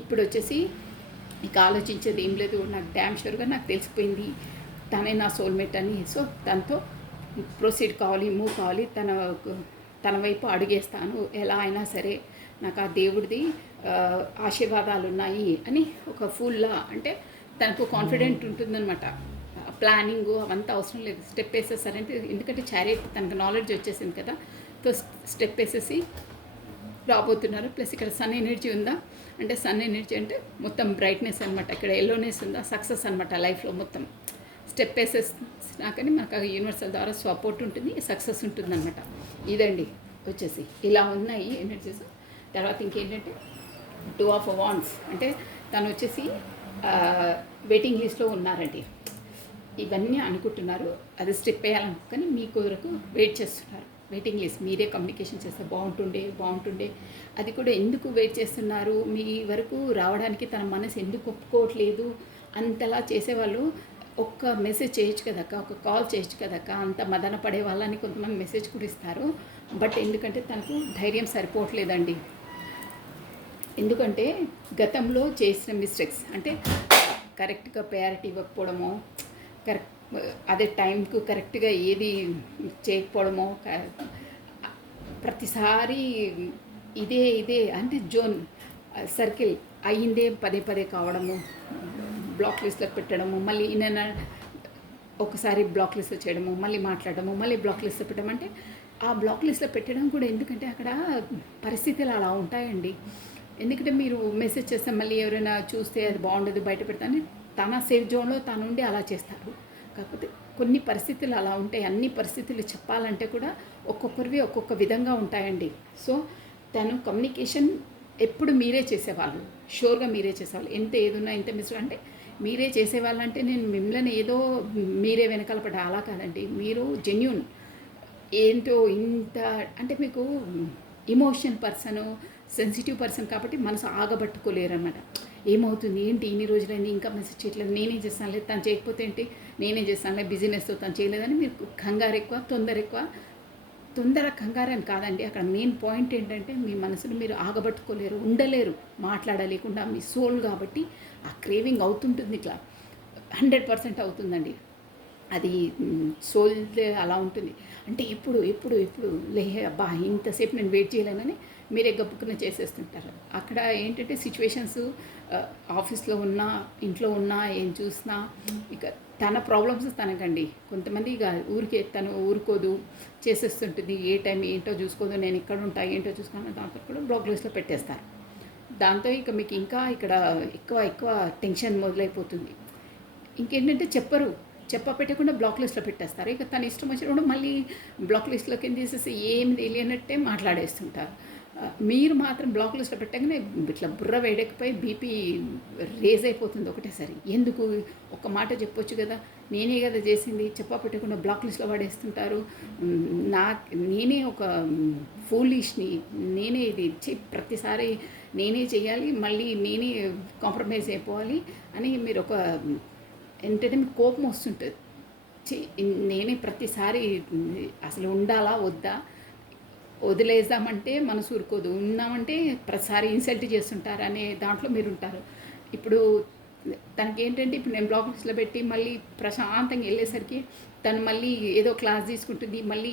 ఇప్పుడు వచ్చేసి ఇక ఆలోచించేది ఏం లేదు, నాకు డ్యామ్ షూర్గా నాకు తెలిసిపోయింది తనే నా సోల్మేట్ అని. సో తనతో ప్రొసీడ్ కావాలి, మూవ్ కావాలి, తన వైపు అడుగేస్తాను ఎలా అయినా సరే, నాకు ఆ దేవుడిది ఆశీర్వాదాలు ఉన్నాయి అని ఒక ఫుల్లా, అంటే తనకు కాన్ఫిడెంట్ ఉంటుందన్నమాట. ప్లానింగ్ అవంతా అవసరం లేదు, స్టెప్ వేసేసారంటే, ఎందుకంటే చారియట్ తనకు నాలెడ్జ్ వచ్చేసింది కదా. సో స్టెప్ వేసేసి రాబోతున్నారు. ప్లస్ ఇక్కడ సన్ ఎనర్జీ ఉందా అంటే, సన్ ఎనర్జీ అంటే మొత్తం బ్రైట్నెస్ అనమాట. ఇక్కడ ఎల్లోనెస్ ఉందా, సక్సెస్ అనమాట లైఫ్లో మొత్తం. స్టెప్ వేసేసినాకని మనకు యూనివర్సల్ ద్వారా సపోర్ట్ ఉంటుంది, సక్సెస్ ఉంటుంది అనమాట. ఇదండి వచ్చేసి ఇలా ఉన్నాయి ఎనర్జీస్. తర్వాత ఇంకేంటంటే 2 ఆఫ్ వాండ్స్ అంటే తను వచ్చేసి వెయిటింగ్ లిస్ట్లో ఉన్నారండి. ఇవన్నీ అనుకుంటున్నారు, అది స్టెప్ వేయాలని, కానీ మీ కొరకు వెయిట్ చేస్తున్నారు. వెయిటింగ్ లిస్ట్ మీరే కమ్యూనికేషన్ చేస్తే బాగుంటుండే. అది కూడా ఎందుకు వెయిట్ చేస్తున్నారు, మీ వరకు రావడానికి తన మనసు ఎందుకు ఒప్పుకోవట్లేదు, అంతలా చేసేవాళ్ళు ఒక్క మెసేజ్ చేయొచ్చు కదక్క, ఒక కాల్ చేయొచ్చు కదక్క, అంత మదన పడే వాళ్ళని కొంతమంది మెసేజ్ కూడా ఇస్తారు. బట్ ఎందుకంటే తనకు ధైర్యం సరిపోవట్లేదండి. ఎందుకంటే గతంలో చేసిన మిస్టేక్స్, అంటే కరెక్ట్గా ప్రయారిటీ ఇవ్వకపోవడమో, కరెక్ట్ అదే టైంకు కరెక్ట్గా ఏది చేయకపోవడమో, ప్రతిసారి ఇదే అంటే జోన్ సర్కిల్ అయ్యిందే పదే కావడము, బ్లాక్ లిస్ట్లో పెట్టడము, మళ్ళీ ఈయన ఒకసారి బ్లాక్ లిస్ట్లో చేయడము, మళ్ళీ మాట్లాడడము, మళ్ళీ బ్లాక్ లిస్ట్లో పెట్టడం. అంటే ఆ బ్లాక్ లిస్ట్లో పెట్టడం కూడా ఎందుకంటే అక్కడ పరిస్థితులు అలా ఉంటాయండి. ఎందుకంటే మీరు మెసేజ్ చేస్తే మళ్ళీ ఎవరైనా చూస్తే అది బాగుండదు, బయట పెడతాను, తన సేఫ్ జోన్లో తనుండి అలా చేస్తారు. కాకపోతే కొన్ని పరిస్థితులు అలా ఉంటాయి. అన్ని పరిస్థితులు చెప్పాలంటే కూడా ఒక్కొక్కరివి ఒక్కొక్క విధంగా ఉంటాయండి. సో తను కమ్యూనికేషన్ ఎప్పుడు మీరే చేసేవాళ్ళు, షూర్గా మీరే చేసేవాళ్ళు. ఎంత ఏదున్నా ఎంత మిస్ అంటే మీరే చేసేవాళ్ళు. అంటే నేను మిమ్మల్ని ఏదో మీరే వెనకాల పడ్డా అలా కాదండి. మీరు జెన్యూన్ ఏంటో ఇంత అంటే మీకు ఇమోషన్ పర్సను, సెన్సిటివ్ పర్సన్ కాబట్టి మనసు ఆగబట్టుకోలేరు అన్నమాట. ఏమవుతుంది ఏంటి ఇన్ని రోజులైంది ఇంకా మెసేజ్ చేయట్లేదు, నేనే చేస్తాను లేదు, తను చేయకపోతే ఏంటి నేనే చేస్తాను లేదు, బిజినెస్తో తను చేయలేదని మీరు కంగారు ఎక్కువ, తొందర కంగారు అని కాదండి. అక్కడ మెయిన్ పాయింట్ ఏంటంటే మీ మనసును మీరు ఆగబట్టుకోలేరు, ఉండలేరు మాట్లాడలేకుండా, మీ సోల్ కాబట్టి ఆ క్రేవింగ్ అవుతుంటుంది, ఇట్లా 100% అవుతుందండి. అది సోల్ అలా ఉంటుంది. అంటే ఎప్పుడు అబ్బా ఇంతసేపు నేను వెయిట్ చేయలేనని మీరే గబుక్కున చేసేస్తుంటారు. అక్కడ ఏంటంటే సిచ్యువేషన్స్ ఆఫీస్లో ఉన్నా, ఇంట్లో ఉన్నా, ఏం చూసినా ఇక తన ప్రాబ్లమ్స్ తనకండి. కొంతమంది ఇక తను ఊరుకోదు, చేసేస్తుంటుంది, ఏ టైం ఏంటో చూసుకోదు, నేను ఇక్కడ ఉంటా ఏంటో చూసుకున్నా, దాంతో కూడా బ్లాక్ లిస్ట్లో పెట్టేస్తారు. దాంతో ఇక మీకు ఇంకా ఇక్కడ ఎక్కువ టెన్షన్ మొదలైపోతుంది. ఇంకేంటంటే పెట్టకుండా బ్లాక్ లిస్ట్లో పెట్టేస్తారు. ఇక తన ఇష్టం వచ్చినప్పుడు మళ్ళీ బ్లాక్ లిస్ట్లోకి తీసేసి ఏమి తెలియనట్టే మాట్లాడేస్తుంటారు. మీరు మాత్రం బ్లాక్ లిస్ట్లో పెట్టగానే ఇట్లా బుర్ర వేడెక్కిపోయి బీపీ రేజ్ అయిపోతుంది ఒకటేసారి. ఎందుకు ఒక మాట చెప్పొచ్చు కదా, నేనే కదా చేసింది, పెట్టకుండా బ్లాక్ లిస్ట్లో పడేస్తుంటారు. నేనే ఒక ఫూలిష్ని, నేనే ఇది ప్రతిసారి నేనే చేయాలి, మళ్ళీ నేనే కాంప్రమైజ్ అయిపోవాలి అని మీరు ఒక ఏంటంటే మీకు కోపం వస్తుంటుంది. నేనే ప్రతిసారి అసలు ఉండాలా వద్దా, వదిలేద్దామంటే మనసు ఊరుకోదు, ఉన్నామంటే ప్రతిసారి ఇన్సల్ట్ చేస్తుంటారు అనే దాంట్లో మీరు ఉంటారు. ఇప్పుడు తనకేంటంటే ఇప్పుడు నేను బ్లాక్ లిస్ట్లో పెట్టి మళ్ళీ ప్రశాంతంగా వెళ్ళేసరికి తను మళ్ళీ ఏదో క్లాస్ తీసుకుంటుంది, మళ్ళీ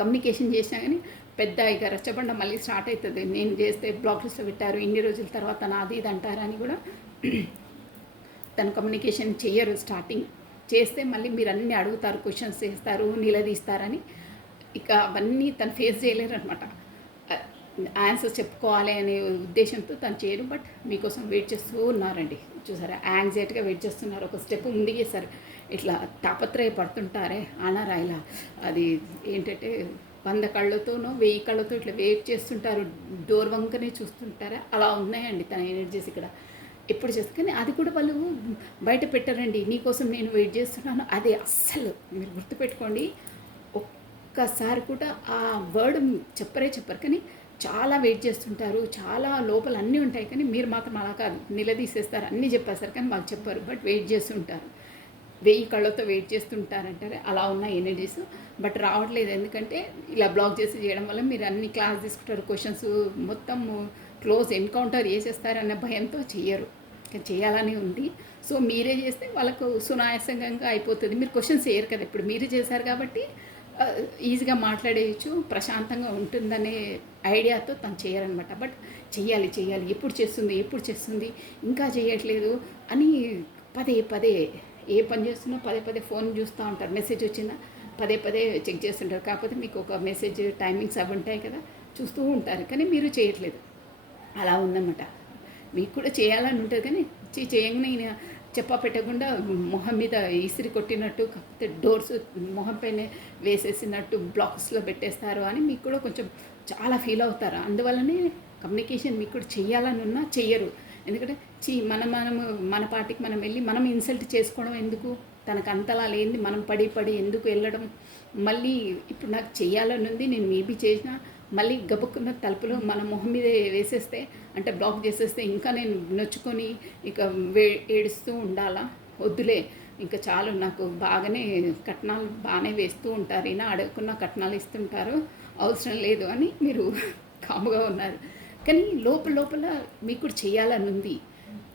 కమ్యూనికేషన్ చేసినా కానీ పెద్ద ఇక రచ్చబండ మళ్ళీ స్టార్ట్ అవుతుంది. నేను చేస్తే బ్లాక్ లిస్ట్లో పెట్టారు, ఇన్ని రోజుల తర్వాత నాది ఇది అంటారని కూడా తను కమ్యూనికేషన్ చేయరు. స్టార్టింగ్ చేస్తే మళ్ళీ మీరు అన్నీ అడుగుతారు, క్వశ్చన్స్ చేస్తారు, నిలదీస్తారని ఇక అవన్నీ తను ఫేస్ చేయలేరు అనమాట. ఆన్సర్స్ చెప్పుకోవాలి అనే ఉద్దేశంతో తను చేయరు. బట్ మీకోసం వెయిట్ చేస్తూ ఉన్నారండి. చూసారా, యాంగ్జైటీగా వెయిట్ చేస్తున్నారు. ఒక స్టెప్ ముందుకేసారు, ఇట్లా తాపత్రయపడుతుంటారే అనారా ఇలా, అది ఏంటంటే 100 కళ్ళతోనో 1000 కళ్ళతో ఇట్లా వెయిట్ చేస్తుంటారు, డోర్ వంకనే చూస్తుంటారా, అలా ఉన్నాయండి తన ఎనర్జీస్ ఇక్కడ. ఎప్పుడు చేస్తారు కానీ అది కూడా వాళ్ళు బయట పెట్టారండి. నీకోసం నేను వెయిట్ చేస్తున్నాను, అది అస్సలు మీరు గుర్తుపెట్టుకోండి. ఒక్క ఒక్కసారి కూడా ఆ వర్డ్ చెప్పరు కానీ చాలా వెయిట్ చేస్తుంటారు. చాలా లోపల అన్నీ ఉంటాయి కానీ మీరు మాత్రం అలా కాదు, నిలదీసేస్తారు, అన్నీ చెప్పేస్తారు కానీ మాకు చెప్పరు. బట్ వెయిట్ చేస్తుంటారు, 1000 కళ్ళతో వెయిట్ చేస్తుంటారంటారే అలా ఉన్న ఎనర్జీస్. బట్ రావట్లేదు, ఎందుకంటే ఇలా బ్లాక్ చేసి చేయడం వల్ల మీరు అన్ని క్లాస్ తీసుకుంటారు, క్వశ్చన్స్ మొత్తం క్లోజ్ ఎన్కౌంటర్ చేసేస్తారన్న భయంతో చెయ్యరు. చేయాలని ఉంది. సో మీరే చేస్తే వాళ్ళకు సునాయాసంగా అయిపోతుంది. మీరు క్వశ్చన్స్ చేయరు కదా, ఇప్పుడు మీరే చేశారు కాబట్టి ఈజీగా మాట్లాడేయచ్చు, ప్రశాంతంగా ఉంటుందనే ఐడియాతో తను చేయరనమాట. బట్ చెయ్యాలి, ఎప్పుడు చేస్తుంది ఇంకా చేయట్లేదు అని పదే ఏ పని చేస్తున్నా పదే ఫోన్ చూస్తూ ఉంటారు. మెసేజ్ వచ్చిందా పదే చెక్ చేస్తుంటారు. కాకపోతే మీకు ఒక మెసేజ్ టైమింగ్స్ అవి ఉంటాయి కదా, చూస్తూ ఉంటారు కానీ మీరు చేయట్లేదు. అలా ఉందన్నమాట. మీకు కూడా చేయాలని ఉంటుంది కానీ చేయంగానే చెప్పా పెట్టకుండా మొహం మీద ఇసిరి కొట్టినట్టు, కాకపోతే డోర్స్ మొహం పైన వేసేసినట్టు బ్లాక్స్లో పెట్టేస్తారు అని మీకు కూడా కొంచెం చాలా ఫీల్ అవుతారు. అందువల్లనే కమ్యూనికేషన్ మీకు కూడా చెయ్యాలని ఉన్నా చెయ్యరు. ఎందుకంటే మన పార్టీకి మనం వెళ్ళి మనం ఇన్సల్ట్ చేసుకోవడం ఎందుకు, తనకు అంతలా లేనిది మనం పడి ఎందుకు వెళ్ళడం. మళ్ళీ ఇప్పుడు నాకు చెయ్యాలని ఉంది, నేను మేబీ చేసిన మళ్ళీ గబుక్కున్న తలుపులో మన మొహం మీద వేసేస్తే, అంటే బ్లాక్ చేసేస్తే ఇంకా నేను నొచ్చుకొని ఇక ఏడుస్తూ ఉండాలా? వద్దులే, ఇంకా చాలు, నాకు బాగానే కట్నాలు బాగానే వేస్తూ ఉంటారు, ఈయన అడగకున్న కట్నాలు ఇస్తుంటారు, అవసరం లేదు అని మీరు కాముగా ఉన్నారు. కానీ లోపల మీకు కూడా చేయాలని ఉంది,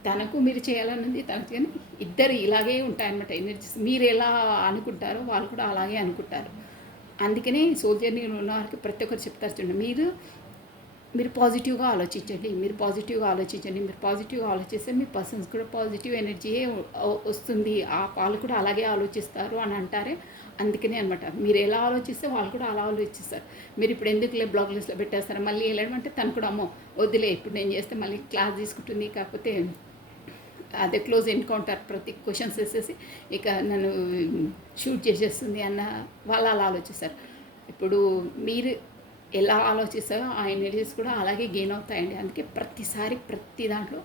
తనకు మీరు చేయాలని ఉంది, తనకు. కానీ ఇద్దరు ఇలాగే ఉంటాయన్నమాట ఎనర్జీస్. మీరు ఎలా అనుకుంటారో వాళ్ళు కూడా అలాగే అనుకుంటారు. అందుకనే సోల్జర్ని ఉన్న వారికి ప్రతి ఒక్కరు చెప్తారు చూడండి, మీరు పాజిటివ్గా ఆలోచించండి, మీరు పాజిటివ్గా ఆలోచిస్తే మీ పర్సన్స్ కూడా పాజిటివ్ ఎనర్జీయే వస్తుంది, ఆ వాళ్ళు కూడా అలాగే ఆలోచిస్తారు అని అంటారే. అందుకనే అనమాట, మీరు ఎలా ఆలోచిస్తే వాళ్ళు కూడా అలా ఆలోచిస్తారు. మీరు ఇప్పుడు ఎందుకులే బ్లాక్ లిస్ట్లో పెట్టేస్తారు, మళ్ళీ వెళ్ళడం అంటే తను కూడా అమ్మో వద్దులే, ఇప్పుడు నేను చేస్తే మళ్ళీ క్లాస్ తీసుకుంటుంది, కాకపోతే అదే క్లోజ్ ఎన్కౌంటర్ ప్రతి క్వశ్చన్స్ వేసేసి ఇక నన్ను షూట్ చేసేస్తుంది అన్న వాళ్ళు అలా ఆలోచిస్తారు. ఇప్పుడు మీరు ఎలా ఆలోచిస్తారో ఆ ఎనర్జీస్ కూడా అలాగే గెయిన్ అవుతాయండి. అందుకే ప్రతి దాంట్లో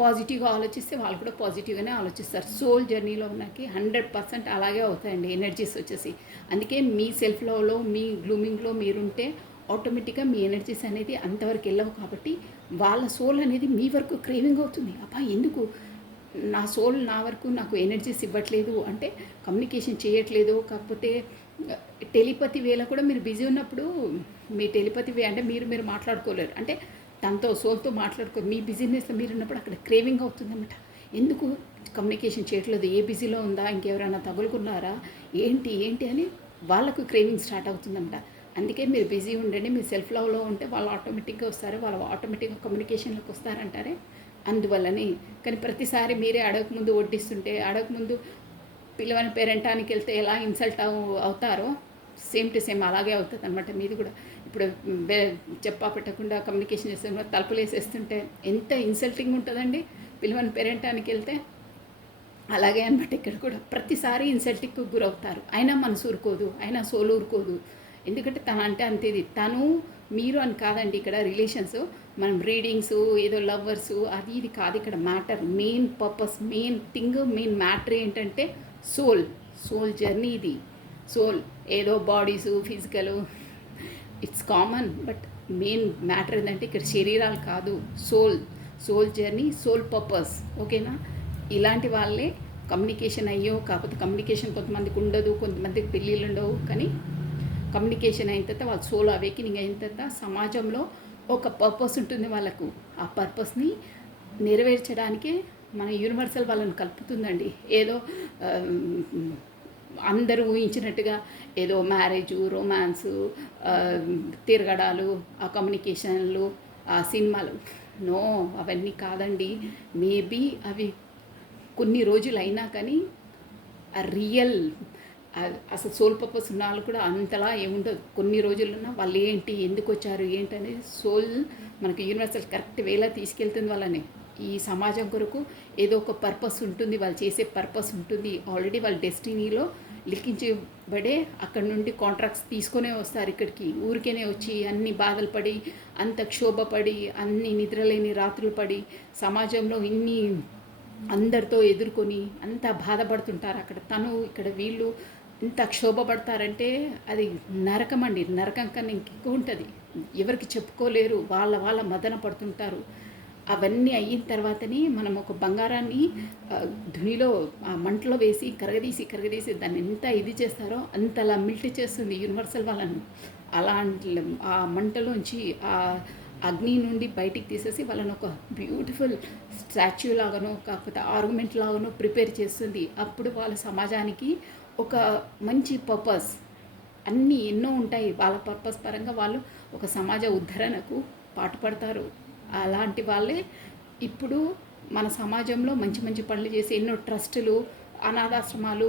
పాజిటివ్గా ఆలోచిస్తే వాళ్ళు కూడా పాజిటివ్గానే ఆలోచిస్తారు. సోల్ జర్నీలో ఉన్నకి 100% అలాగే అవుతాయండి ఎనర్జీస్ వచ్చేసి. అందుకే మీ సెల్ఫ్ లవ్లో, మీ గ్లూమింగ్లో మీరుంటే ఆటోమేటిక్గా మీ ఎనర్జీస్ అనేది అంతవరకు వెళ్ళవు. కాబట్టి వాళ్ళ సోల్ అనేది మీ వరకు క్రేవింగ్ అవుతుంది. అబ్బా ఎందుకు నా సోల్ నా వరకు నాకు ఎనర్జీస్ ఇవ్వట్లేదు అంటే కమ్యూనికేషన్ చేయట్లేదు, కాకపోతే టెలిపతి వేలో కూడా మీరు బిజీ ఉన్నప్పుడు మీ టెలిపతి వే అంటే మీరు మాట్లాడుకోలేరు, అంటే తనతో సోల్తో మాట్లాడుకో, మీ బిజీనెస్లో మీరు ఉన్నప్పుడు అక్కడ క్రేవింగ్ అవుతుందన్నమాట. ఎందుకు కమ్యూనికేషన్ చేయట్లేదు, ఏ బిజీలో ఉందా, ఇంకెవరైనా తగులుకున్నారా, ఏంటి అని వాళ్ళకు క్రేవింగ్ స్టార్ట్ అవుతుందన్నమాట. అందుకే మీరు బిజీ ఉండండి, మీరు సెల్ఫ్ లవ్లో ఉంటే వాళ్ళు ఆటోమేటిక్గా వస్తారు, వాళ్ళు ఆటోమేటిక్గా కమ్యూనికేషన్లోకి వస్తారంటారే. అందువల్లనే కానీ ప్రతిసారి మీరే అడగకముందు వడ్డిస్తుంటే, అడగకముందు పిల్లవని పేరెంటానికి వెళ్తే ఎలా ఇన్సల్ట్ అవుతారో సేమ్ టు సేమ్ అలాగే అవుతుంది అనమాట మీది కూడా. ఇప్పుడు చెప్పా పెట్టకుండా కమ్యూనికేషన్ చేస్తే తలుపులు వేసేస్తుంటే ఎంత ఇన్సల్టింగ్ ఉంటుందండి. పిల్లవని పేరెంటానికి వెళ్తే అలాగే అనమాట ఇక్కడ కూడా ప్రతిసారి ఇన్సల్టింగ్కి గురవుతారు. అయినా మనసు ఊరుకోదు, అయినా సోలు ఊరుకోదు. ఎందుకంటే తను అంటే అంతేది, తను మీరు అని కాదండి ఇక్కడ రిలేషన్స్. మనం రీడింగ్స్ ఏదో లవర్సు అది ఇది కాదు ఇక్కడ matter. Main purpose, main thing, main matter ఏంటంటే సోల్ జర్నీ. ఇది సోల్ ఏదో bodies physical it's common, but main matter ఏంటంటే ఇక్కడ శరీరాలు కాదు, సోల్ జర్నీ, సోల్ పర్పస్. ఓకేనా? ఇలాంటి వాళ్ళే కమ్యూనికేషన్ అయ్యో, కాకపోతే కమ్యూనికేషన్ కొంతమందికి ఉండదు, కొంతమందికి పెళ్ళిళ్ళు ఉండవు. కానీ కమ్యూనికేషన్ అయిన తర్వాత వాళ్ళ సోల్ అవేకినింగ్ అయిన తర్వాత సమాజంలో ఒక పర్పస్ ఉంటుంది వాళ్ళకు. ఆ పర్పస్ని నెరవేర్చడానికే మన యూనివర్సల్ వాళ్ళని కలుపుతుందండి. ఏదో అందరూ ఊహించినట్టుగా ఏదో మ్యారేజు, రొమాన్సు, తిరగడాలు, ఆ కమ్యూనికేషన్లు, ఆ సినిమాలు, నో అవన్నీ కాదండి. మేబీ అవి కొన్ని రోజులు అయినా కానీ ఆ రియల్ అసలు సోల్ పర్పస్ ఉన్న వాళ్ళు కూడా అంతలా ఏముండదు. కొన్ని రోజులున్నా వాళ్ళు ఏంటి, ఎందుకు వచ్చారు, ఏంటి అనేది సోల్ మనకి యూనివర్సల్ కరెక్ట్ వేలా తీసుకెళ్తుంది వాళ్ళని. ఈ సమాజం కొరకు ఏదో ఒక పర్పస్ ఉంటుంది, వాళ్ళు చేసే పర్పస్ ఉంటుంది. ఆల్రెడీ వాళ్ళ డెస్టినీలో లిఖించబడే అక్కడ నుండి కాంట్రాక్ట్స్ తీసుకొనే వస్తారు ఇక్కడికి. ఊరికేనే వచ్చి అన్ని బాధలు పడి, అంత క్షోభపడి, అన్ని నిద్రలేని రాత్రులు పడి, సమాజంలో ఇన్ని అందరితో ఎదుర్కొని అంత బాధపడుతుంటారు అక్కడ. తను ఇక్కడ వీళ్ళు ఎంత క్షోభపడతారంటే అది నరకం అండి. నరకం కన్నా ఇంకెక్కువ ఉంటుంది. ఎవరికి చెప్పుకోలేరు. వాళ్ళ వాళ్ళ మదన పడుతుంటారు. అవన్నీ అయిన తర్వాతని మనం ఒక బంగారాన్ని ధునిలో ఆ మంటలో వేసి కరగదీసి దాన్ని ఎంత ఇది చేస్తారో అంతలా మిల్ట్ చేస్తుంది యూనివర్సల్ వాళ్ళను. అలాంటి ఆ మంటలోంచి ఆ అగ్ని నుండి బయటికి తీసేసి వాళ్ళని ఒక బ్యూటిఫుల్ స్టాచ్యూ లాగానో కాకపోతే ఆర్గ్యుమెంట్ లాగానో ప్రిపేర్ చేస్తుంది. అప్పుడు వాళ్ళ సమాజానికి ఒక మంచి పర్పస్ అన్నీ ఎన్నో ఉంటాయి. వాళ్ళ పర్పస్ పరంగా వాళ్ళు ఒక సమాజ ఉద్ధరణకు పాటుపడతారు. అలాంటి వాళ్ళే ఇప్పుడు మన సమాజంలో మంచి మంచి పనులు చేసి ఎన్నో ట్రస్టులు, అనాథాశ్రమాలు,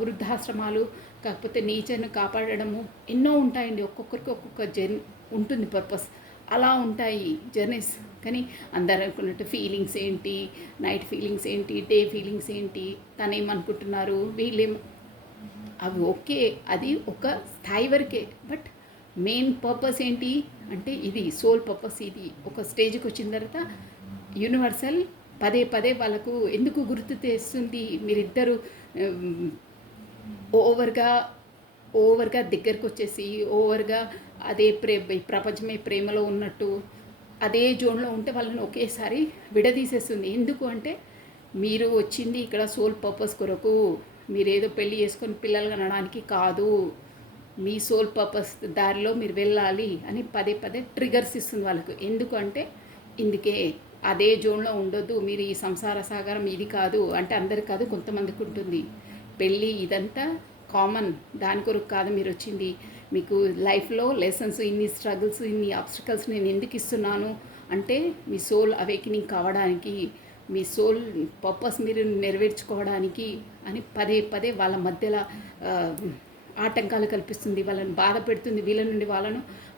వృద్ధాశ్రమాలు, కాకపోతే నేచర్ను కాపాడడము ఎన్నో ఉంటాయండి. ఒక్కొక్కరికి ఒక్కొక్క ఉంటుంది పర్పస్. అలా ఉంటాయి జర్నీస్. కానీ అందరు అనుకున్నట్టు ఫీలింగ్స్ ఏంటి, నైట్ ఫీలింగ్స్ ఏంటి, డే ఫీలింగ్స్ ఏంటి, తనేమనుకుంటున్నారు, వీళ్ళేం, అవి ఓకే, అది ఒక స్థాయి వరకే. బట్ మెయిన్ పర్పస్ ఏంటి అంటే ఇది సోల్ పర్పస్. ఇది ఒక స్టేజ్కి వచ్చిన తర్వాత యూనివర్సల్ పదే పదే వాళ్ళకు ఎందుకు గుర్తు తెస్తుంది, మీరిద్దరు ఓవర్గా దగ్గరకు వచ్చేసి ఓవర్గా అదే ప్రపంచమే ప్రేమలో ఉన్నట్టు అదే జోన్లో ఉంటే వాళ్ళని ఒకేసారి విడదీసేస్తుంది. ఎందుకు అంటే మీరు వచ్చింది ఇక్కడ సోల్ పర్పస్ కొరకు, మీరేదో పెళ్ళి చేసుకొని పిల్లలు కనడానికి కాదు, మీ సోల్ పర్పస్ దారిలో మీరు వెళ్ళాలి అని పదే పదే ట్రిగర్స్ ఇస్తుంది వాళ్ళకు. ఎందుకు అంటే ఇందుకే అదే జోన్లో ఉండొద్దు, మీరు ఈ సంసార సాగరం ఇది కాదు అంటే అందరికి కాదు, కొంతమందికి ఉంటుంది. పెళ్ళి ఇదంతా కామన్, దాని కొరకు కాదు మీరు వచ్చింది. మీకు లైఫ్లో లెసన్స్, ఇన్ని స్ట్రగుల్స్, ఇన్ని ఆబ్స్టికల్స్ నేను ఎందుకు ఇస్తున్నాను అంటే మీ సోల్ అవేకినింగ్ కావడానికి, మీ సోల్ పర్పస్ మీరు నెరవేర్చుకోవడానికి అని పదే పదే వాళ్ళ మధ్యలో ఆటంకాలు కల్పిస్తుంది, వాళ్ళని బాధ పెడుతుంది,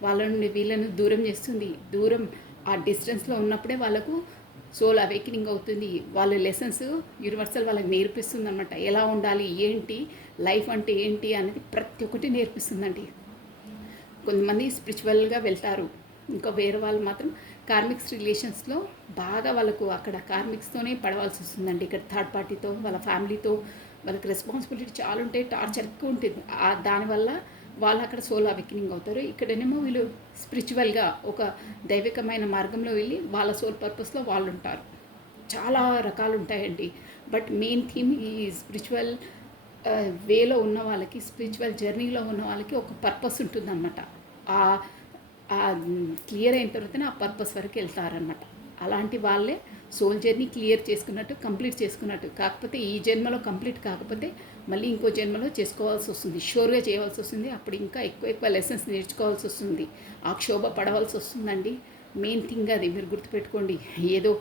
వాళ్ళ నుండి వీళ్ళను దూరం చేస్తుంది. దూరం ఆ డిస్టెన్స్లో ఉన్నప్పుడే వాళ్ళకు సోల్ అవేకినింగ్ అవుతుంది. వాళ్ళ లెసన్స్ యూనివర్సల్ వాళ్ళకి నేర్పిస్తుంది అనమాట. ఎలా ఉండాలి, ఏంటి లైఫ్ అంటే ఏంటి అనేది ప్రతి ఒక్కటి నేర్పిస్తుందండి. కొంతమంది స్పిరిచువల్గా వెళ్తారు, ఇంకా వేరే వాళ్ళు మాత్రం కార్మిక్స్ రిలేషన్స్లో బాగా వాళ్ళకు అక్కడ కార్మిక్స్తోనే పడవలసి వస్తుందండి. ఇక్కడ థర్డ్ పార్టీతో, వాళ్ళ ఫ్యామిలీతో వాళ్ళకి రెస్పాన్సిబిలిటీ చాలా ఉంటాయి, టార్చర్ ఎక్కువ ఉంటుంది. దానివల్ల వాళ్ళు అక్కడ సోల్ అవేకినింగ్ అవుతారు. ఇక్కడనేమో వీళ్ళు స్పిరిచువల్గా ఒక దైవికమైన మార్గంలో వెళ్ళి వాళ్ళ సోల్ పర్పస్లో వాళ్ళు ఉంటారు. చాలా రకాలు ఉంటాయండి. బట్ మెయిన్ థీమ్ ఈ స్పిరిచువల్ వేలో ఉన్న వాళ్ళకి, స్పిరిచువల్ జర్నీలో ఉన్న వాళ్ళకి ఒక పర్పస్ ఉంటుందన్నమాట. క్లియర్ అయిన తర్వాతనే ఆ పర్పస్ వరకు వెళ్తారనమాట. అలాంటి వాళ్ళే సోల్ జర్నీ క్లియర్ చేసుకున్నట్టు, కంప్లీట్ చేసుకున్నట్టు. కాకపోతే ఈ జన్మలో కంప్లీట్ కాకపోతే మళ్ళీ ఇంకో జన్మలో చేసుకోవాల్సి వస్తుంది, షూర్గా చేయవలసి వస్తుంది. అప్పుడు ఇంకా ఎక్కువ లెసన్స్ నేర్చుకోవాల్సి వస్తుంది, ఆ క్షోభ పడవలసి వస్తుందండి. మెయిన్ థింగ్ అది మీరు గుర్తుపెట్టుకోండి. ఏదో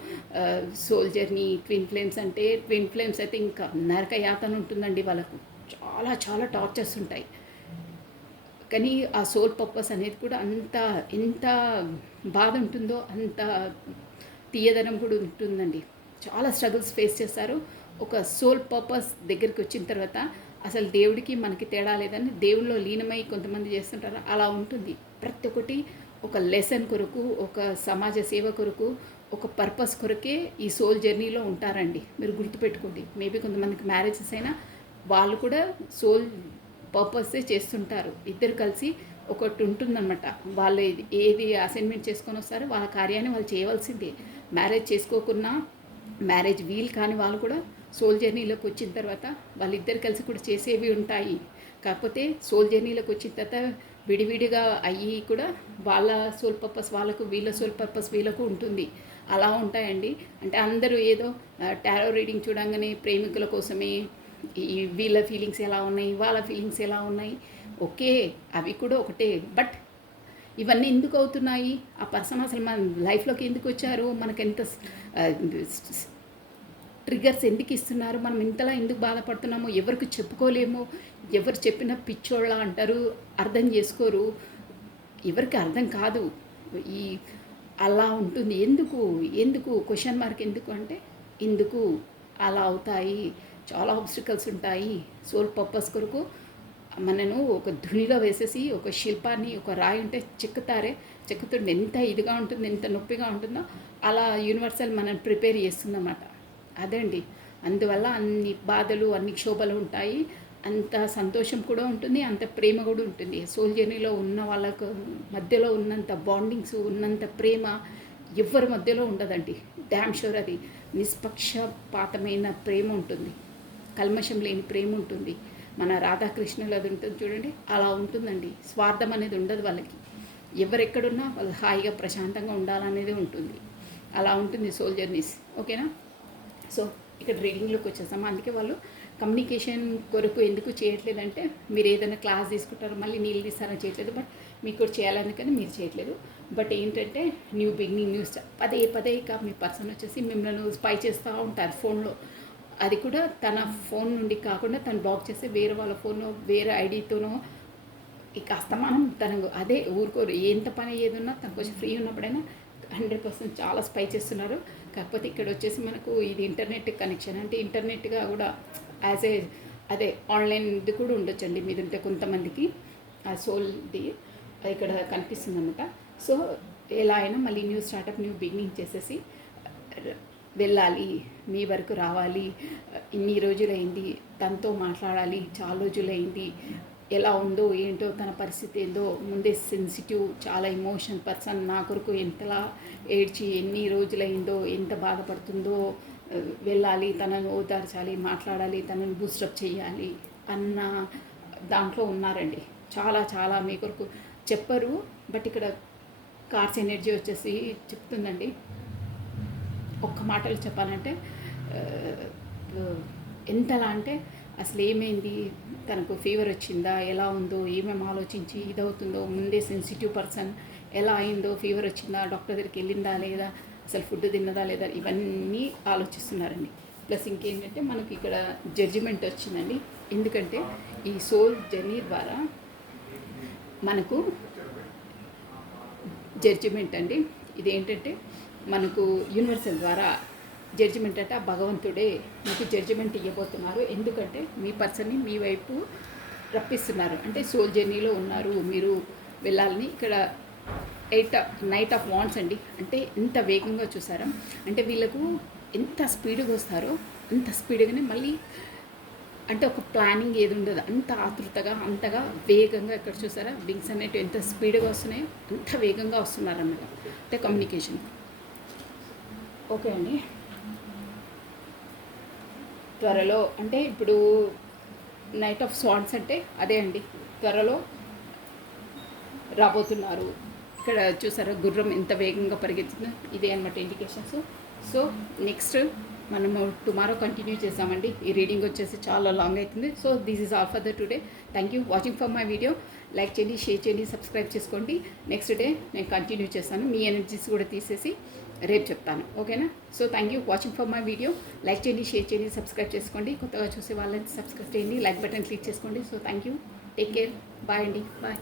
సోల్ జర్నీ, ట్విన్ ఫ్లేమ్స్ అంటే ట్విన్ ఫ్లేమ్స్ అయితే ఇంకా నరక యాతన ఉంటుందండి వాళ్ళకు. చాలా చాలా టార్చర్స్ ఉంటాయి. కానీ ఆ సోల్ పర్పస్ అనేది కూడా ఎంత బాధ ఉంటుందో అంత తీయదనం కూడా ఉంటుందండి. చాలా స్ట్రగుల్స్ ఫేస్ చేస్తారు. ఒక సోల్ పర్పస్ దగ్గరికి వచ్చిన తర్వాత అసలు దేవుడికి మనకి తేడా లేదని దేవుళ్ళలో లీనమై కొంతమంది చేస్తుంటారు. అలా ఉంటుంది. ప్రతి ఒక్కటి ఒక లెసన్ కొరకు, ఒక సమాజ సేవ కొరకు, ఒక పర్పస్ కొరకే ఈ సోల్ జర్నీలో ఉంటారండి. మీరు గుర్తుపెట్టుకోండి. మేబీ కొంతమందికి మ్యారేజెస్ అయినా వాళ్ళు కూడా సోల్ పర్పసే చేస్తుంటారు. ఇద్దరు కలిసి ఒకటి ఉంటుందన్నమాట. వాళ్ళు ఏది అసైన్మెంట్ చేసుకొని వస్తారో వాళ్ళ కార్యాన్ని వాళ్ళు చేయవలసిందే. మ్యారేజ్ చేసుకోకున్నా, మ్యారేజ్ వీల్ కాని వాళ్ళు కూడా సోల్ జర్నీలోకి వచ్చిన తర్వాత వాళ్ళిద్దరు కలిసి కూడా చేసేవి ఉంటాయి. కాకపోతే సోల్ జర్నీలోకి వచ్చిన తర్వాత విడివిడిగా అయ్యి కూడా వాళ్ళ సోల్ పర్పస్ వాళ్ళకు, వీళ్ళ సోల్ పర్పస్ వీళ్ళకు ఉంటుంది. అలా ఉంటాయండి. అంటే అందరూ ఏదో టారో రీడింగ్ చూడంగానే ప్రేమికుల కోసమే ఈ వీళ్ళ ఫీలింగ్స్ ఎలా ఉన్నాయి, వాళ్ళ ఫీలింగ్స్ ఎలా ఉన్నాయి, ఓకే అవి కూడా ఒకటే. బట్ ఇవన్నీ ఎందుకు అవుతున్నాయి, ఆ పర్సన్ అసలు మన లైఫ్లోకి ఎందుకు వచ్చారు, మనకు ఎంత ట్రిగర్స్ ఎందుకు ఇస్తున్నారు, మనం ఇంతలా ఎందుకు బాధపడుతున్నామో ఎవరికి చెప్పుకోలేము. ఎవరు చెప్పినా పిచ్చోళ్ళ అంటారు, అర్థం చేసుకోరు, ఎవరికి అర్థం కాదు. ఈ అలా ఉంటుంది. ఎందుకు క్వశ్చన్ మార్క్ ఎందుకు అంటే ఎందుకు అలా అవుతాయి, చాలా ఆబ్స్టికల్స్ ఉంటాయి. సోల్ పర్పస్ కొరకు మనను ఒక ధునిలో వేసేసి ఒక శిల్పాన్ని, ఒక రాయి ఉంటే చెక్కుతుండే ఎంత ఇదిగా ఉంటుంది, ఎంత నొప్పిగా ఉంటుందో అలా యూనివర్సల్ మనల్ని ప్రిపేర్ చేస్తుందన్నమాట. అదండి. అందువల్ల అన్ని బాధలు, అన్ని క్షోభలు ఉంటాయి. అంత సంతోషం కూడా ఉంటుంది, అంత ప్రేమ కూడా ఉంటుంది. సోల్ జర్నీలో ఉన్న వాళ్ళకు మధ్యలో ఉన్నంత బాండింగ్స్, ఉన్నంత ప్రేమ ఎవ్వరి మధ్యలో ఉండదండి. డ్యామ్ షూర్ అది నిష్పక్షపాతమైన ప్రేమ ఉంటుంది, కల్మషం లేని ప్రేమ ఉంటుంది. మన రాధాకృష్ణులు అది ఉంటుంది చూడండి, అలా ఉంటుందండి. స్వార్థం అనేది ఉండదు వాళ్ళకి. ఎవరెక్కడున్నా వాళ్ళు హాయిగా ప్రశాంతంగా ఉండాలనేది ఉంటుంది. అలా ఉంటుంది సోల్ జర్నీస్. ఓకేనా? సో ఇక్కడ రీడింగ్లోకి వచ్చేసాము. అందుకే వాళ్ళు కమ్యూనికేషన్ కొరకు ఎందుకు చేయట్లేదంటే, మీరు ఏదైనా క్లాస్ తీసుకుంటారు మళ్ళీ నీళ్ళు తీస్తారని చేయట్లేదు, బట్ మీకు కూడా చేయాలని మీరు చేయట్లేదు. బట్ ఏంటంటే న్యూ బిగినింగ్, న్యూస్ పదే పదే ఇక మీ పర్సన్ వచ్చేసి మిమ్మల్ని స్పై చేస్తూ ఉంటారు ఫోన్లో. అది కూడా తన ఫోన్ నుండి కాకుండా తను బ్లాక్ చేసి వేరే వాళ్ళ ఫోన్లో వేరే ఐడితోనో ఇక అస్తమానం తనకు అదే ఊరుకోరు. ఎంత పని ఏదున్నా తనకు వచ్చి ఫ్రీ ఉన్నప్పుడైనా 100% చాలా స్పై చేస్తున్నారు. కాకపోతే ఇక్కడ వచ్చేసి మనకు ఇది ఇంటర్నెట్ కనెక్షన్, అంటే ఇంటర్నెట్గా కూడా యాజ్ ఏ అదే ఆన్లైన్ ఇది కూడా ఉండొచ్చండి మీద ఉంటే కొంతమందికి ఆ సోల్ది ఇక్కడ కనిపిస్తుంది అనమాట. సో ఎలా అయినా మళ్ళీ న్యూ స్టార్టప్, న్యూ బిగినింగ్ చేసేసి వెళ్ళాలి, మీ వరకు రావాలి. ఇన్ని రోజులైంది తనతో మాట్లాడాలి, చాలా రోజులైంది, ఎలా ఉందో ఏంటో తన పరిస్థితి ఏందో ముందే సెన్సిటివ్, చాలా ఎమోషన్ పర్సన్. నా కొరకు ఎంతలా ఏడ్చి ఎన్ని రోజులైందో, ఎంత బాధపడుతుందో, వెళ్ళాలి, తనను ఓదార్చాలి, మాట్లాడాలి, తనను బూస్టప్ చేయాలి అన్న దాంట్లో ఉన్నారండి. చాలా చాలా మీ కొరకు చెప్పరు, బట్ ఇక్కడ కార్స్ ఎనర్జీ వచ్చేసి చెప్తుందండి. ఒక్క మాటలు చెప్పాలంటే ఎంతలా అంటే అసలు ఏమైంది, తనకు ఫీవర్ వచ్చిందా, ఎలా ఉందో, ఏమేమి ఆలోచించి ఇదవుతుందో, ముందే సెన్సిటివ్ పర్సన్ ఎలా అయిందో, ఫీవర్ వచ్చిందా, డాక్టర్ దగ్గరికి వెళ్ళిందా లేదా, అసలు ఫుడ్ తిన్నదా లేదా, ఇవన్నీ ఆలోచిస్తున్నారండి. ప్లస్ ఇంకేంటంటే మనకి ఇక్కడ జడ్జిమెంట్ వచ్చిందండి. ఎందుకంటే ఈ సోల్ జర్నీ ద్వారా మనకు జడ్జిమెంట్ అండి. ఇదేంటంటే మనకు యూనివర్సల్ ద్వారా జడ్జిమెంట్ అంటే ఆ భగవంతుడే మీకు జడ్జిమెంట్ ఇవ్వబోతున్నారు. ఎందుకంటే మీ పర్సన్ని మీ వైపు రప్పిస్తున్నారు. అంటే సోల్ జర్నీలో ఉన్నారు, మీరు వెళ్ళాలని. ఇక్కడ నైట్ ఆఫ్ వాండ్స్ అండి. అంటే ఎంత వేగంగా చూసారా, అంటే వీళ్ళకు ఎంత స్పీడ్గా వస్తారో అంత స్పీడ్గానే మళ్ళీ, అంటే ఒక ప్లానింగ్ ఏది ఉండదు, అంత ఆతృతగా అంతగా వేగంగా. ఇక్కడ చూసారా వింగ్స్ అనేవి ఎంత స్పీడ్గా వస్తున్నాయో అంత వేగంగా వస్తున్నారన్నమాట. అంటే కమ్యూనికేషన్. ఓకే అండి, త్వరలో అంటే ఇప్పుడు నైట్ ఆఫ్ స్వాన్స్ అంటే అదే అండి, త్వరలో రాబోతున్నారు. ఇక్కడ చూసారా గుర్రం ఎంత వేగంగా పరిగెత్తుందో, ఇదే అనమాట ఇండికేషన్స్. సో నెక్స్ట్ మనము టుమారో కంటిన్యూ చేసామండి. ఈ రీడింగ్ వచ్చేసి చాలా లాంగ్ అవుతుంది. So this is all for the today. Thank you watching for my video. Like చేయండి, షేర్ చేయండి, సబ్స్క్రైబ్ చేసుకోండి. నెక్స్ట్ డే నేను కంటిన్యూ చేస్తాను. మీ ఎనర్జీస్ కూడా తీసేసి రేపు చెప్తాను. ఓకేనా? So thank you watching for my video. Like చేయండి, షేర్ చేయండి, సబ్స్క్రైబ్ చేసుకోండి. కొత్తగా చూసే వాళ్ళని సబ్స్క్రైబ్ చేయండి, లైక్ బటన్ క్లిక్ చేసుకోండి. So thank you, take care, bye అండి, బాయ్.